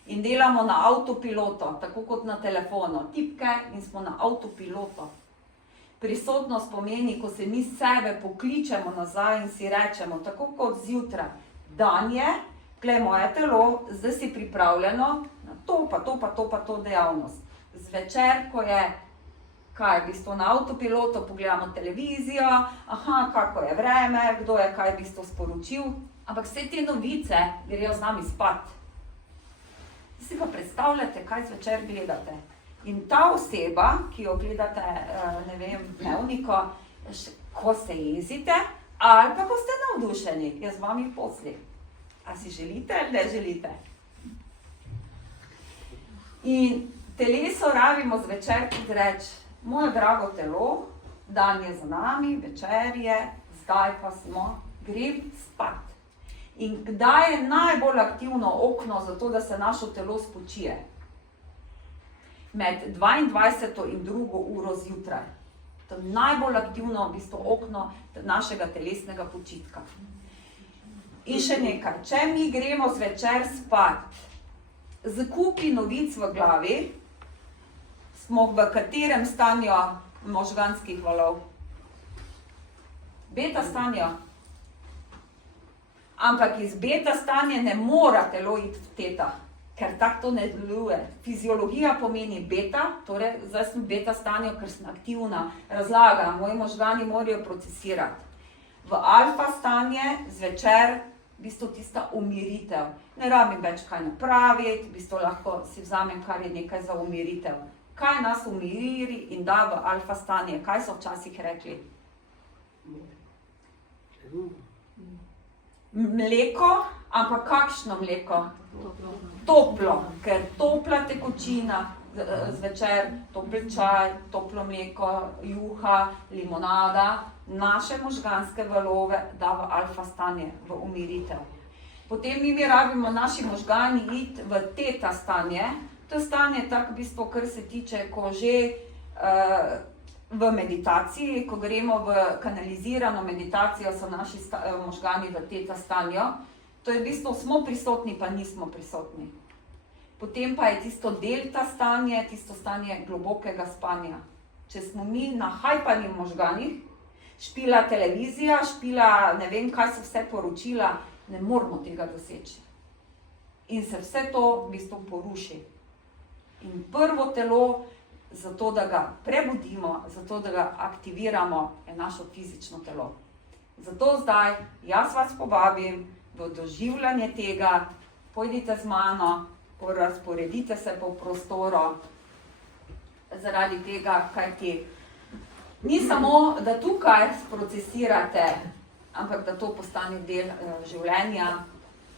In delamo na avtopiloto, tako kot na telefonu. Tipke in smo na avtopilotu. Prisotnost pomeni, ko se mi sebe pokličemo nazaj in si rečemo, tako kot zjutraj, Dan je, glej, moje telo, zdaj si pripravljeno na to, pa to, pa to, pa to dejavnost. Zvečer, ko je, kaj v bistvu na avtopilotu, pogledamo televizijo, aha, kako je vreme, kdo je kaj v bistvu sporočil, ampak vse te novice grejo z nami spat. Si pa predstavljate, kaj zvečer gledate. In ta oseba, ki jo gledate, ne vem, dnevniko, ko se jezite, ali pa ko ste navdušeni, je z vami posli. A si želite ali ne želite? In teleso rabimo zvečer reči, moje drago telo, dan je za nami, večer je, zdaj pa smo, grem spat. In kdaj je najbolj aktivno okno za to, da se naše telo spočije? Med 22. in 2. uro zjutraj. To je najbolj aktivno v bistvu okno našega telesnega počitka. In še nekaj, če mi gremo zvečer spat z kupi novic v glavi, smo v katerem stanju možganskih valov? Beta stanju. Ampak iz beta stanja ne mora telo iti v teta, ker tako to ne deluje. Fiziologija pomeni beta, torej zdaj sem v beta stanju, ker sem aktivna, razlaga, moji možgani morajo procesirati. V alfa stanje zvečer v bistvu tista umiritev. Ne rabim več kaj napraviti, v bistvu lahko si vzamem, kar je nekaj za umiritev. Kaj nas umiri in da v alfa stanje? Kaj so včasih rekli? Mleko, ampak kakšno mleko? Toplo, ker topla tekočina, zvečer topel čaj, toplo mleko, juha, limonada, naše možganske valove da v alfa stanje, v umiritev. Potem mi rabimo naši možgani iti v teta stanje. To stanje je tako v bistvu, kar se tiče, ko že v meditaciji, ko gremo v kanalizirano meditacijo, so naši možgani v teta stanju. To je v bistvu, smo prisotni, pa nismo prisotni. Potem pa je tisto delta stanje, tisto stanje globokega spanja. Če smo mi nahajpani možganih, špila televizija, špila ne vem, kaj so vse poročila, ne moramo tega doseči. In se vse to v bistvu poruši. In prvo telo, zato da ga prebudimo, zato da ga aktiviramo, je naše fizično telo. Zato zdaj jaz vas povabim v doživljanje tega, pojdite z mano, razporedite se po prostoru, zaradi tega, kajti ni samo, da tukaj sprocesirate, ampak da to postane del življenja.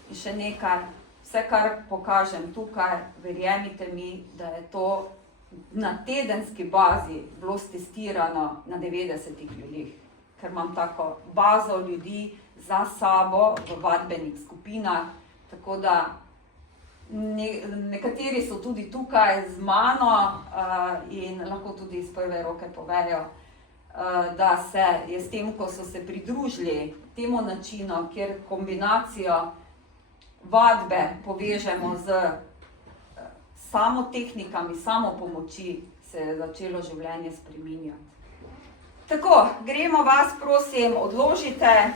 In še nekaj, vse, kar pokažem tukaj, verjemite mi, da je to na tedenski bazi bilo testirano na 90 ljudeh, ker imam tako bazo ljudi za sabo v vadbenih skupinah, tako da nekateri so tudi tukaj z mano in lahko tudi iz prve roke povejo, da se je s tem, ko so se pridružili temu načinu, kjer kombinacijo vadbe povežemo z samotehnikami, samopomoči, se je začelo življenje spreminjati. Tako, gremo vas, prosim, odložite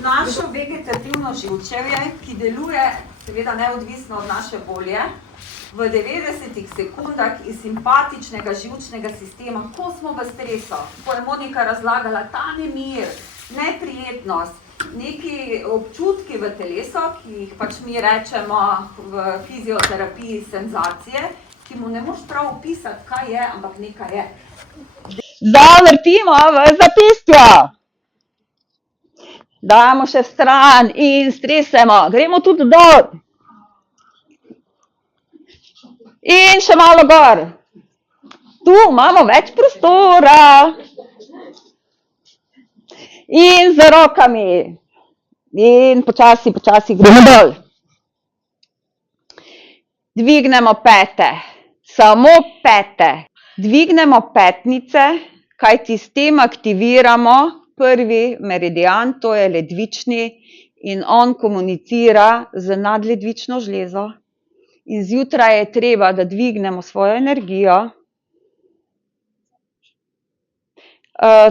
našo vegetativno živčevje, ki deluje seveda neodvisno od naše volje, v 90 sekundah iz simpatičnega živčnega sistema, ko smo v stresu, ko je Monika razlagala ta nemir, neprijetnost, neki občutki v telesu, ki jih pač mi rečemo v fizioterapiji senzacije, ki mu ne moš prav opisati, kaj je, ampak nekaj je. Zdaj vrtimo v zapestja. Dajmo še stran in stresemo. Gremo tudi dol. In še malo gor. Tu imamo več prostora. In z rokami. In počasi, počasi gremo dol. Dvignemo pete. Samo pete. Dvignemo petnice, kajti s tem aktiviramo prvi meridian, to je ledvični, in on komunicira z nadledvično žlezo. In zjutraj je treba, da dvignemo svojo energijo.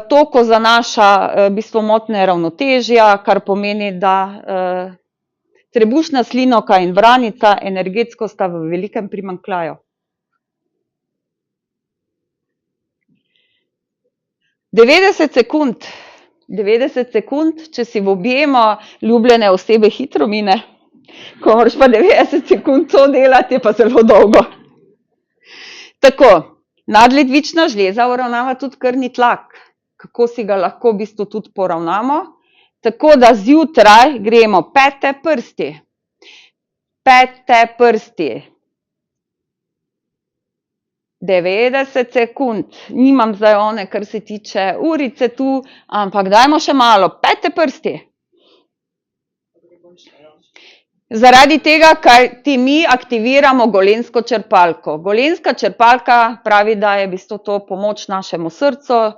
To, ko zanaša v bistvu motnje ravnotežja, kar pomeni, da Trebušna slinavka in vranica energetsko sta v velikem primanjkljaju. Devetdeset sekund, če si v objemu ljubljene osebe hitro mine, ko moraš pa 90 sekund to delati, je pa zelo dolgo. Tako, nadledvična žleza uravnava tudi krvni tlak. Kako si ga lahko v bistvu tudi poravnamo? Tako da zjutraj gremo pete prsti. Pete prsti. 90 sekund. Nimam zdaj one, kar se tiče urice tu, ampak dajmo še malo. Pete prsti. Zaradi tega, ker ti mi aktiviramo golensko črpalko. Golenska črpalka pravi, da je v bistvu to pomoč našemu srcu.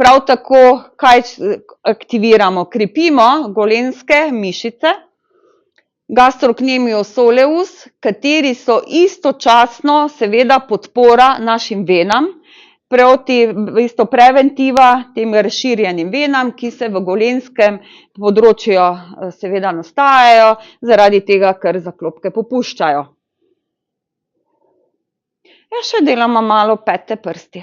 Prav tako, kaj aktiviramo? Krepimo golenske mišice, gastrocnemius soleus, kateri so istočasno seveda podpora našim venam, preventiva tem razširjenim venam, ki se v golenskem področju seveda nastajajo, zaradi tega, ker zaklopke popuščajo. Ja, še delamo malo pete prsti.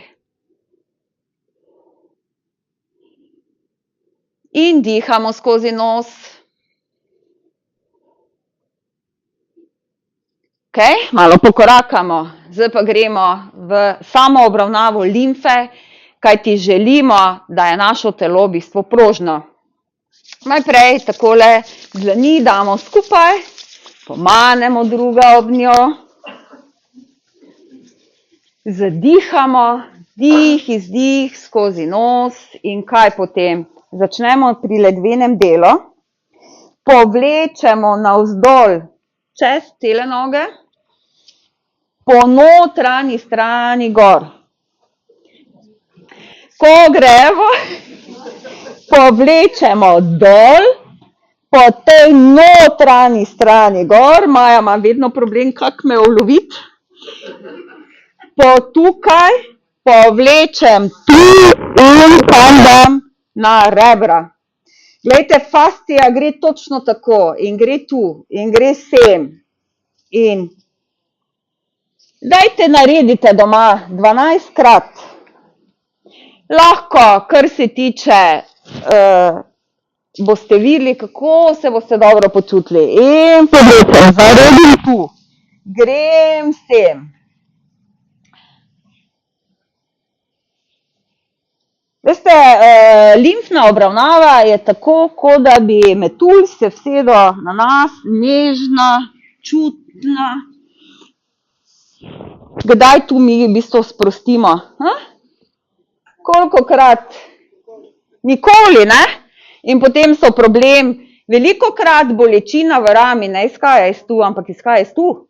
In dihamo skozi nos. Okay, malo pokorakamo. Zdaj pa gremo v samo obravnavo limfe, kajti želimo, da je naše telo v bistvu prožno. Najprej takole dlani damo skupaj, pomanemo druga ob njo. Zadihamo, dih, izdih skozi nos in kaj potem? Začnemo pri ledvenem delu, povlečemo navzdol čez cele noge, po notranji strani gor. Ko gremo, povlečemo dol, po tej notranji strani gor, Maja ima vedno problem, kako me uloviti, po tukaj povlečem tu in padam na rebra. Glejte, fascija gre točno tako in gre tu in gre sem. In dajte naredite doma 12-krat. Lahko, kar se tiče, boste videli, kako se boste dobro počutili. In povlečem, zaredim tu, grem sem. Veste, limfna obravnava je tako, kot da bi metulj se vsedel na nas, nežna, čutna. Kdaj tu mi v bistvu sprostimo? Kolikokrat? Nikoli, ne? In potem so problem, velikokrat bolečina v rami ne izhaja iz tu, ampak izhaja iz tu.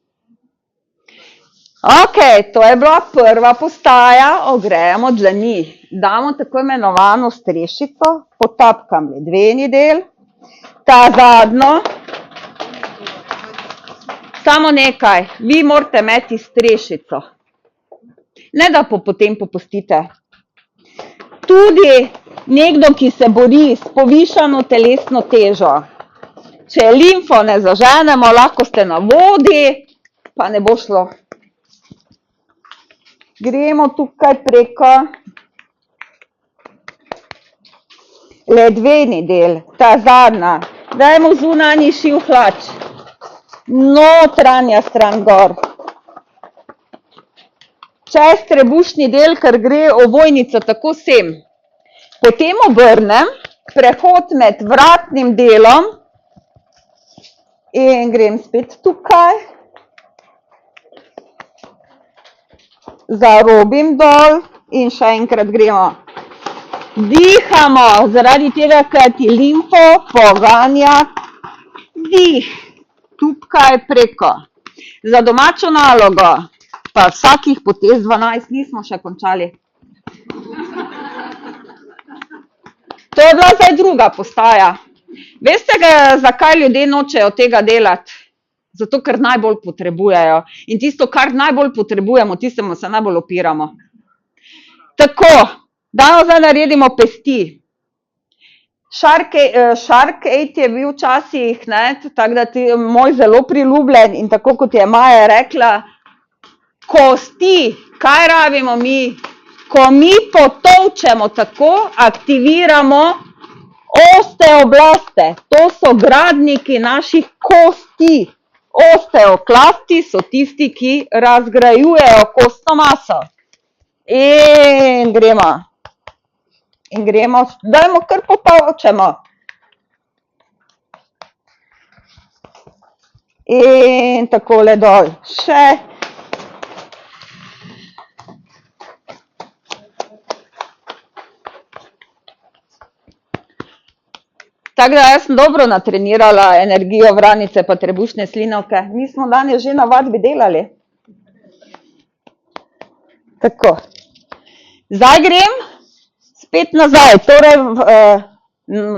Ok, to je bila prva postaja, ogrejemo dlani. Damo tako imenovano strešico, potapkam ledveni del, ta zadnjo. Samo nekaj, vi morate imeti strešico. Ne da potem popustite. Tudi nekdo, ki se bori s povišano telesno težo. Če limfo ne zaženemo, lahko ste na vodi, pa ne bo šlo. Gremo tukaj preko ledveni del, ta zadnja. Dajmo zunanji šiv hlač. Notranja stran gor. Čez trebušni del, ker gre ovojnica tako sem. Potem obrnem, prehod med vratnim delom in grem spet tukaj. Zarobim dol in še enkrat gremo. Dihamo, zaradi tega, ker ti limfo poganja dih. Tukaj preko. Za domačo nalogo, pa vsakih potez 12, nismo še končali. To je bila zdaj druga postaja. Veste, zakaj ljudje nočejo tega delati? Zato, ker najbolj potrebujejo. In tisto, kar najbolj potrebujemo, tistemu se najbolj opiramo. Tako, dajmo zdaj naredimo pesti. Shark Aid je bil včasih, tako da moj zelo priljubljen in tako kot je Maja rekla, kosti, kaj rabimo mi? Ko mi potolčemo tako, aktiviramo osteoblaste, to so gradniki naših kosti. Osteoklasti so tisti, ki razgrajujejo kostno maso. In gremo. Dajmo kar potolčemo. In takole dol. Še. Tako da jaz sem dobro natrenirala energijo vranice pa trebušne slinavke. Mi smo danes že na vadbi delali. Tako. Zdaj grem spet nazaj. Torej,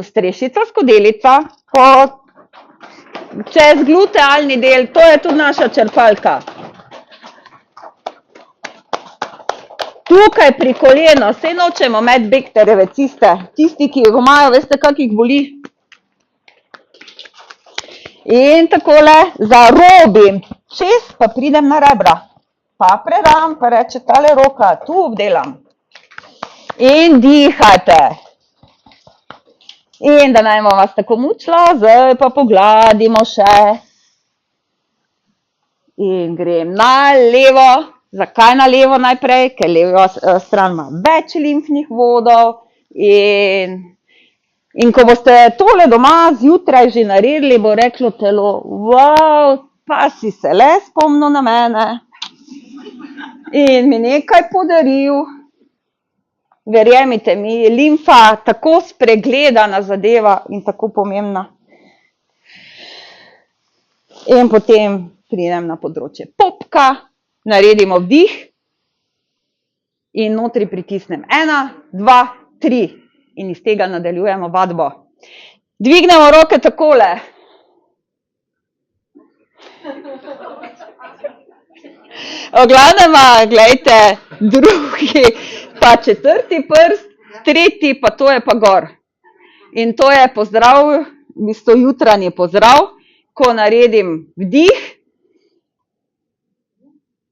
strešica, skodelica, čez glutealni del, to je tudi naša črpalka. Tukaj pri koleno, saj nočemo imeti Bechterjeve ciste. Tisti, ki jih imajo, veste, kako jih boli. In takole zarobim čez, pa pridem na rebra. Pa predam, pa reče tale roka, tu obdelam. In dihajte. In da ne bomo vas tako mučila, zdaj pa pogladimo še. In grem na levo. Zakaj na levo najprej? Ker leva stran ima več limfnih vodov. In ko boste tole doma zjutraj že naredili, bo reklo telo, wow, pa si se le spomnil na mene. In mi nekaj podaril. Verjemite mi, limfa tako spregledana zadeva in tako pomembna. In potem pridem na področje popka, naredimo vdih in notri pritisnem 1, 2, 3 in iz tega nadaljujemo vadbo. Dvignemo roke takole. Ogledamo, glejte, drugi pa četrti prst, tretji pa to je pa gor. In to je pozdrav, v bistvu jutranji pozdrav, ko naredim vdih,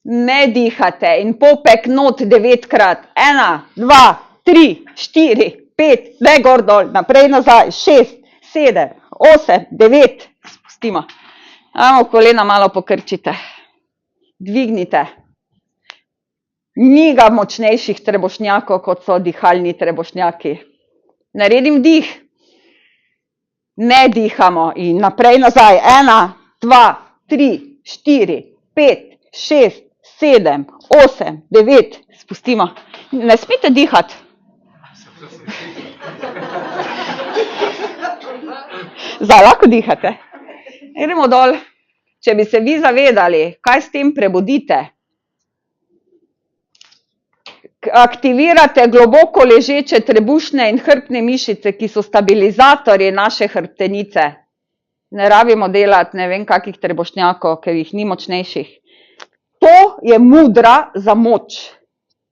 ne dihate in popek not 9-krat. 1, 2, 3, 4, 5, ne gor dol, naprej nazaj, 6, 7, 8, 9, spustimo. Kolena malo pokrčite. Dvignite. Ni ga močnejših trebušnjakov, kot so dihalni trebušnjaki. Naredim dih. Ne dihamo in naprej nazaj. 1, 2, 3, 4, 5, 6, 7, 8, 9. Spustimo. Ne smete dihati. Zdaj lahko dihate. Gremo dol. Če bi se vi zavedali, kaj s tem prebudite, aktivirate globoko ležeče trebušne in hrbtne mišice, ki so stabilizatorji naše hrbtenice. Ne rabimo delati ne vem kakih trebušnjakov, ker jih ni močnejših. To je mudra za moč.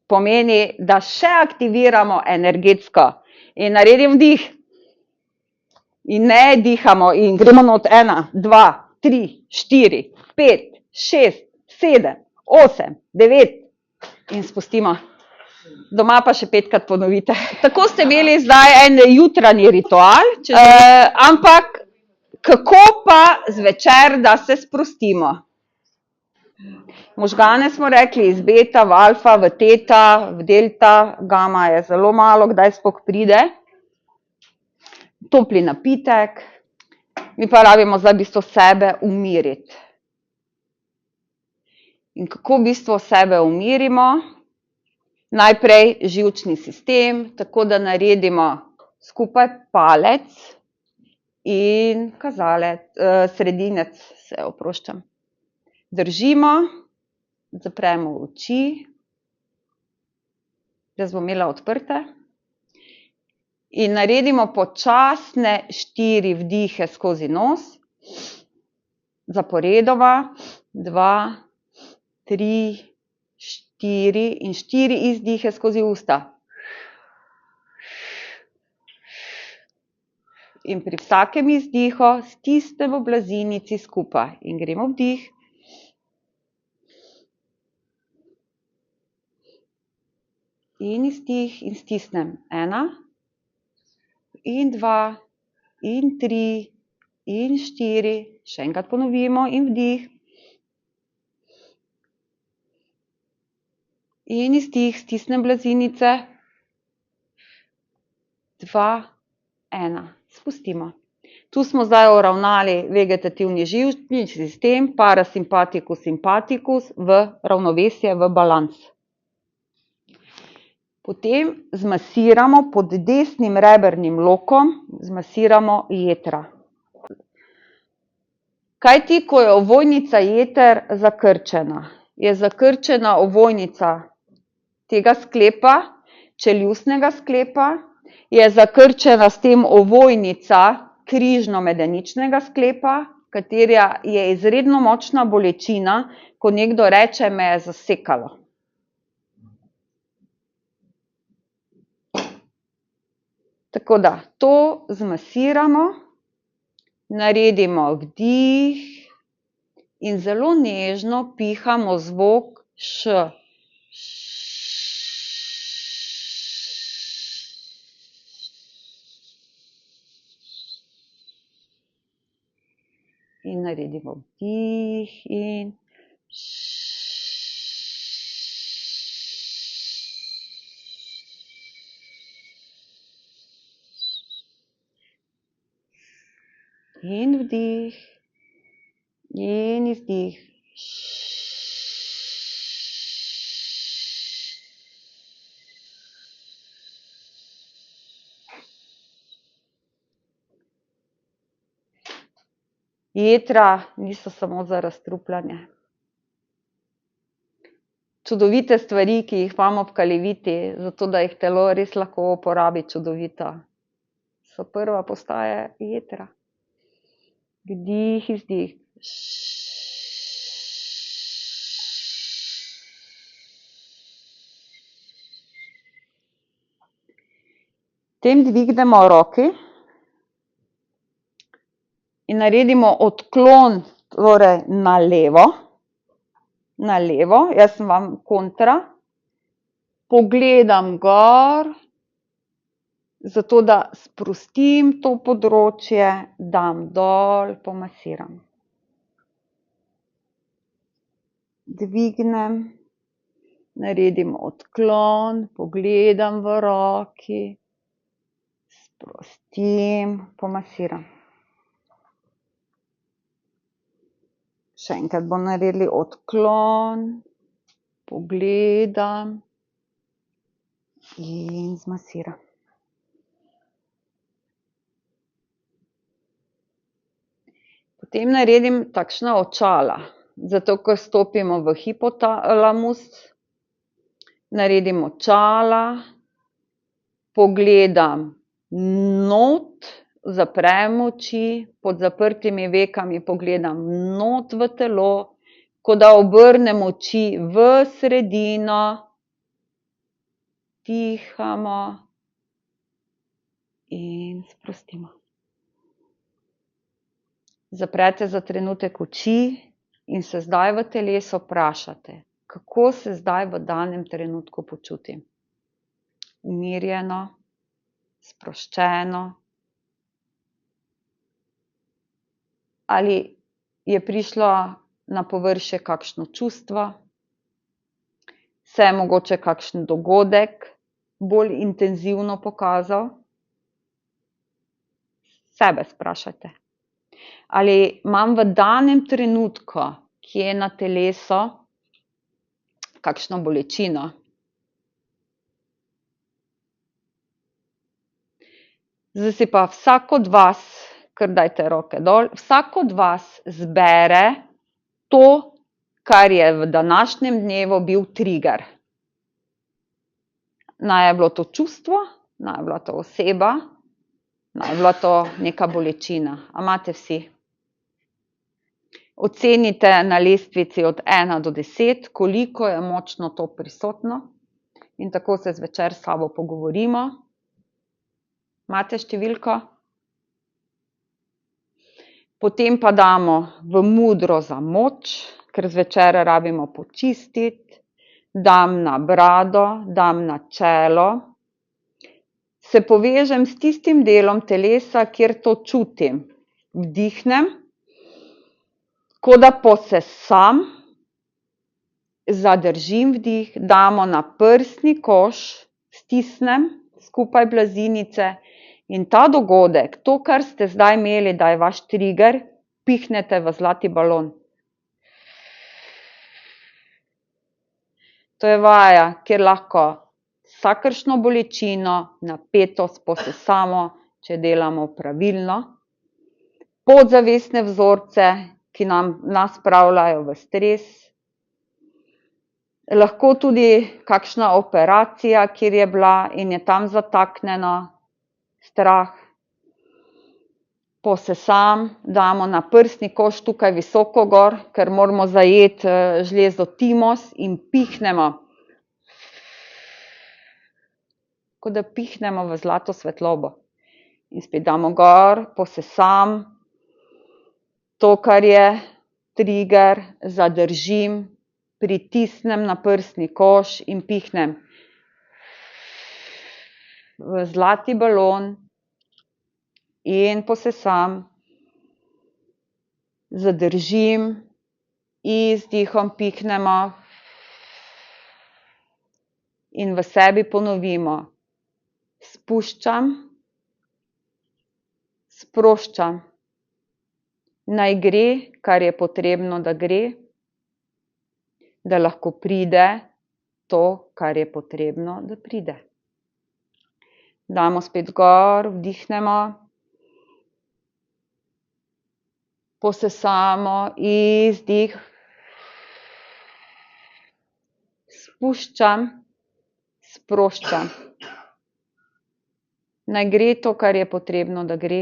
Pomeni, da še aktiviramo energetsko. In naredim vdih. In ne dihamo in gremo not 1, 2, 3, 4, 5, 6, 7, 8, 9 in spustimo. Doma pa še 5-krat ponovite. Tako ste imeli zdaj en jutranji ritual, ampak kako pa zvečer, da se sprostimo? Možgane smo rekli iz beta, v alfa, v teta, v delta, gama je zelo malo, kdaj sploh pride. Topli napitek. Mi pa rabimo zdaj v bistvu sebe umiriti. In kako v bistvu sebe umirimo? Najprej živčni sistem, tako da naredimo skupaj palec in kazalec, sredinec, se oproščam. Držimo, zapremo oči. Jaz bom imela odprte. In naredimo počasne 4 vdihe skozi nos, zaporedoma, 2, 3, 4 in 4 izdihe skozi usta. in pri vsakem izdihu stisnemo blazinici skupaj in gremo vdih. In izdih in stisnem 1 in 2 in 3 in 4, še enkrat ponovimo in vdih. In izdih, stisnem blazinice, 2, 1, spustimo. Tu smo zdaj uravnali vegetativni živčni sistem, parasimpatikus, simpatikus v ravnovesje, v balans. Potem zmasiramo pod desnim rebernim lokom, zmasiramo jetra. Kajti, ko je ovojnica jeter zakrčena, je zakrčena ovojnica tega sklepa, čeljustnega sklepa, je zakrčena s tem ovojnica križno-medeničnega sklepa, katera je izredno močna bolečina, ko nekdo reče, me je zasekalo. Tako da to zmasiramo, naredimo vdih in zelo nežno pihamo zvok š. In naredimo vdih in in vdih in izdih. Jetra niso samo za razstrupljanje. Čudovite stvari, ki jih imamo v kaleviti, zato da jih telo res lahko uporabi čudovito, so prva postaja jetra. Vdih, izdih. Potem dvignemo roki in naredimo odklon, torej na levo, jaz sem vam kontra, pogledam gor, zato da sprostim to področje, dam dol, pomasiram. Dvignem, naredim odklon, pogledam v roki, sprostim, pomasiram. Še enkrat bomo naredili odklon, pogledam in zmasiram. Potem naredim takšna očala, zato ker stopimo v hipotalamus, naredim očala, pogledam not, zaprem oči, pod zaprtimi vekami pogledam not v telo, kot da obrnem oči v sredino, dihamo in sprostimo. Zaprete za trenutek oči in se zdaj v telesu vprašate, kako se zdaj v danem trenutku počutim. Umirjeno, sproščeno. Ali je prišlo na površje kakšno čustvo, se je mogoče kakšen dogodek bolj intenzivno pokazal? Sebe sprašajte. Ali imam v danem trenutku, kje na telesu, kakšno bolečino? Zdaj si pa vsak od vas, kar dajte roke dol, vsak od vas zbere to, kar je v današnjem dnevu bil trigger. Naj je bilo to čustvo, naj je bila to oseba, naj je bila to neka bolečina. A imate vsi? Ocenite na lestvici od 1 do 10, koliko je močno to prisotno, in tako se zvečer s sabo pogovorimo. Imate številko? Potem pa damo v modro za moč, ker zvečer rabimo počistiti, dam na brado, dam na čelo, se povežem s tistim delom telesa, kjer to čutim. Vdihnem, kot da posesam, zadržim vdih, damo na prsni koš, stisnem skupaj blazinice in ta dogodek, to, kar ste zdaj imeli, da je vaš trigger, pihnete v zlati balon. To je vaja, kjer lahko vsakršno bolečino, napetost posesamo, če delamo pravilno. Podzavestne vzorce, ki nas spravljajo v stres. Lahko tudi kakšna operacija, kjer je bila in je tam zataknjeno, strah. Posesam, damo na prsni koš tukaj visoko gor, ker moramo zajeti žlezo timos in pihnemo. Kot da pihnemo v zlato svetlobo. In spet damo gor, posesam. To, kar je trigger, zadržim, pritisnem na prsni koš in pihnem. V zlati balon in posesam. Zadržim, izdihom pihnemo in v sebi ponovimo. Spuščam, sproščam. Naj gre, kar je potrebno, da gre, da lahko pride to, kar je potrebno, da pride. Damo spet gor, vdihnemo, posesamo, izdih, spuščam, sproščam. Naj gre to, kar je potrebno, da gre,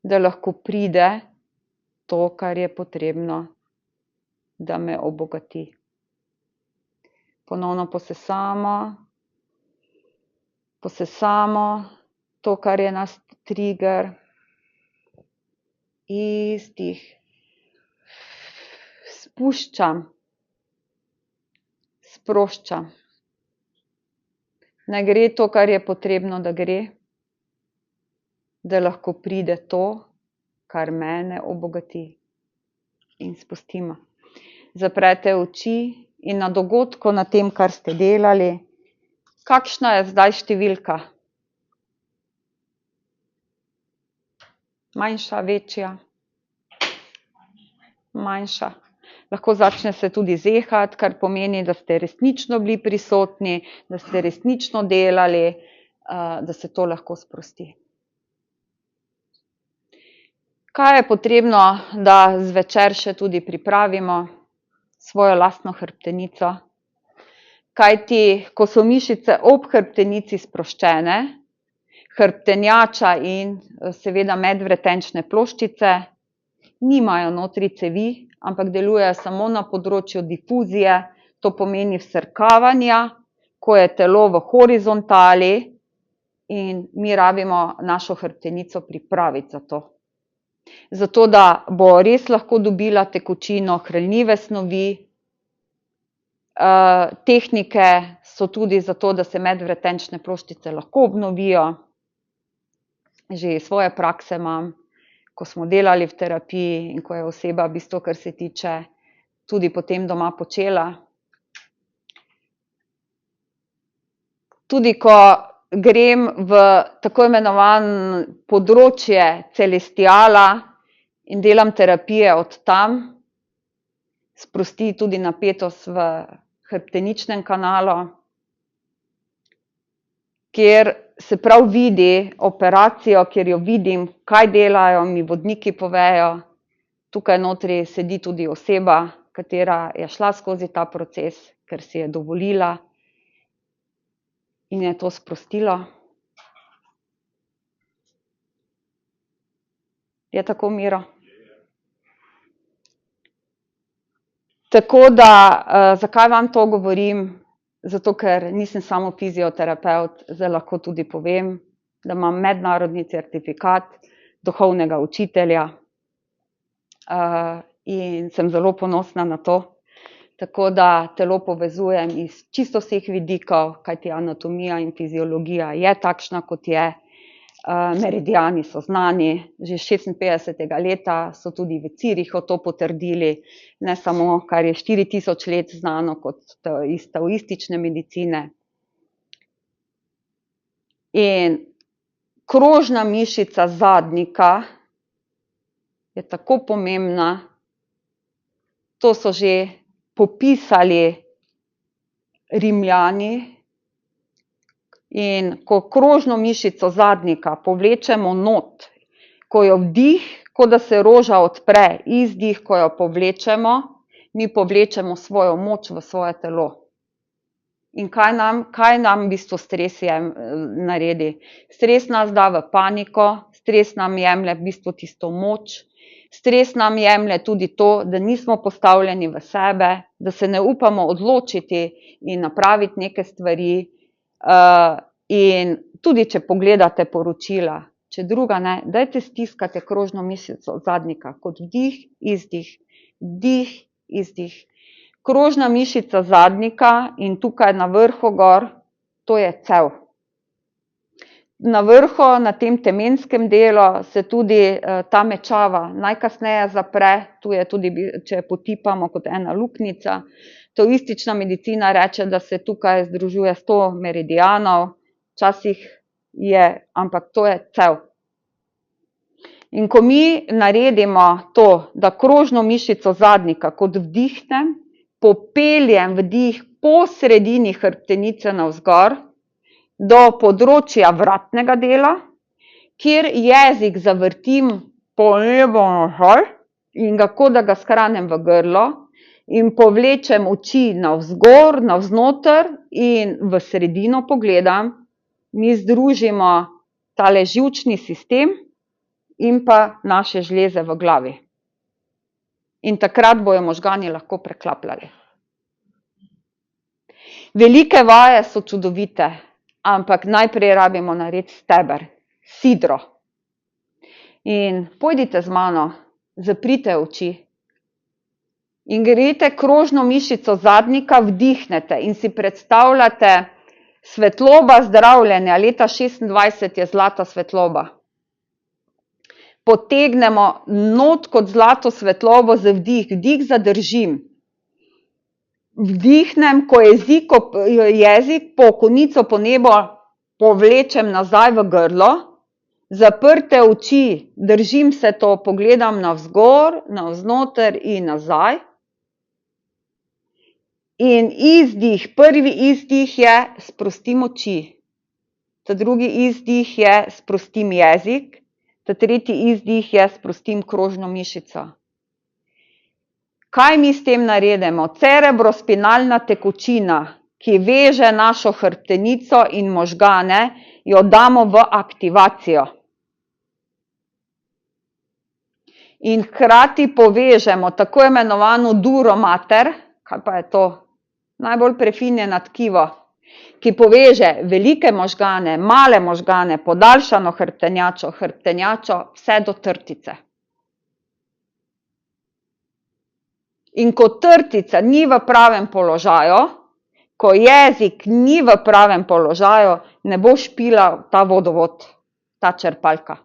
da lahko pride to, kar je potrebno, da me obogati. Ponovno posesamo, to, kar je nas trigger, izdih, spuščam, sproščam. Naj gre to, kar je potrebno, da gre, da lahko pride to, kar mene obogati. In spustimo. Zaprete oči in na dogodku, na tem, kar ste delali, kakšna je zdaj številka? Manjša, večja? Manjša. Lahko začne se tudi zehati, kar pomeni, da ste resnično bili prisotni, da ste resnično delali, da se to lahko sprosti. Kaj je potrebno, da zvečer še tudi pripravimo svojo lastno hrbtenico? Kajti, ko so mišice ob hrbtenici sproščene, hrbtenjača in seveda medvretenčne ploščice nimajo notri cevi, ampak delujejo samo na področju difuzije, to pomeni vsrkavanja, ko je telo v horizontali in mi rabimo našo hrbtenico pripraviti za to. Zato, da bo res lahko dobila tekočino, hranljive snovi. Tehnike so tudi zato, da se medvretenčne ploščice lahko obnovijo. Že iz svoje prakse imam, ko smo delali v terapiji in ko je oseba v bistvu, kar se tiče, tudi potem doma počela. Tudi ko grem v tako imenovano področje celestiala in delam terapije od tam, sprosti tudi napetost v hrbteničnem kanalu, kjer se prav vidi operacijo, kjer jo vidim, kaj delajo, mi vodniki povejo. Tukaj notri sedi tudi oseba, katera je šla skozi ta proces, ker si je dovolila in je to sprostilo. Je tako, Miro? Tako da, zakaj vam to govorim? Zato, ker nisem samo fizioterapevt, zdaj lahko tudi povem, da imam mednarodni certifikat duhovnega učitelja in sem zelo ponosna na to. Tako da telo povezujem iz čisto vseh vidikov, kajti anatomija in fiziologija je takšna, kot je. Meridiani so znani, že 56. leta so tudi v Zürichu to potrdili, ne samo, kar je 4000 let znano kot iz taoistične medicine. In krožna mišica zadnjika je tako pomembna, to so že popisali Rimljani, in ko krožno mišico zadnjika povlečemo not, ko jo vdih, ko da se roža odpre, izdih, ko jo povlečemo, mi povlečemo svojo moč v svoje telo. In kaj nam v bistvu stres naredi? Stres nas da v paniko, stres nam jemlje v bistvu tisto moč, stres nam jemlje tudi to, da nismo postavljeni v sebe, da se ne upamo odločiti in napraviti neke stvari. In tudi, če pogledate poročila, če druga ne, dajte stiskati krožno mišico zadnjika, kot vdih, izdih, vdih, izdih. Krožna mišica zadnjika in tukaj na vrhu gor, to je cev. Na vrhu, na tem temenskem delu, se tudi ta mečava najkasneje zapre, tu je tudi, če potipamo, kot ena luknjica. Taoistična medicina reče, da se tukaj združuje 100 meridianov, včasih je, ampak to je cev. In ko mi naredimo to, da krožno mišico zadnjika, kot vdihnem, popeljem vdih po sredini hrbtenice navzgor, do področja vratnega dela, kjer jezik zavrtim po levo navzgor in ga, kot da ga shranim v grlo, in povlečem oči navzgor, navznoter in v sredino pogledam, mi združimo tale živčni sistem in pa naše žleze v glavi. In takrat bojo možgani lahko preklapljali. Velike vaje so čudovite, ampak najprej rabimo narediti steber, sidro. In pojdite z mano, zaprite oči. In greste krožno mišico zadnjika, vdihnete in si predstavljate svetloba zdravljenja, leta 26 je zlata svetloba. Potegnemo not kot zlato svetlobo za vdih, vdih zadržim. Vdihnem, ko jezik po konico po nebu povlečem nazaj v grlo, zaprte oči, držim se to, pogledam navzgor, navznoter in nazaj. In izdih, prvi izdih je sprostim oči, ta drugi izdih je sprostim jezik, ta tretji izdih je sprostim krožno mišico. Kaj mi s tem naredimo? Cerebrospinalna tekočina, ki veže našo hrbtenico in možgane, jo damo v aktivacijo. In hkrati povežemo tako imenovano duro mater, kaj pa je to? Najbolj prefinjeno tkivo, ki poveže velike možgane, male možgane, podaljšano hrbtenjačo, vse do trtice. In ko trtica ni v pravem položaju, ko jezik ni v pravem položaju, ne bo špila ta vodovod, ta črpalka.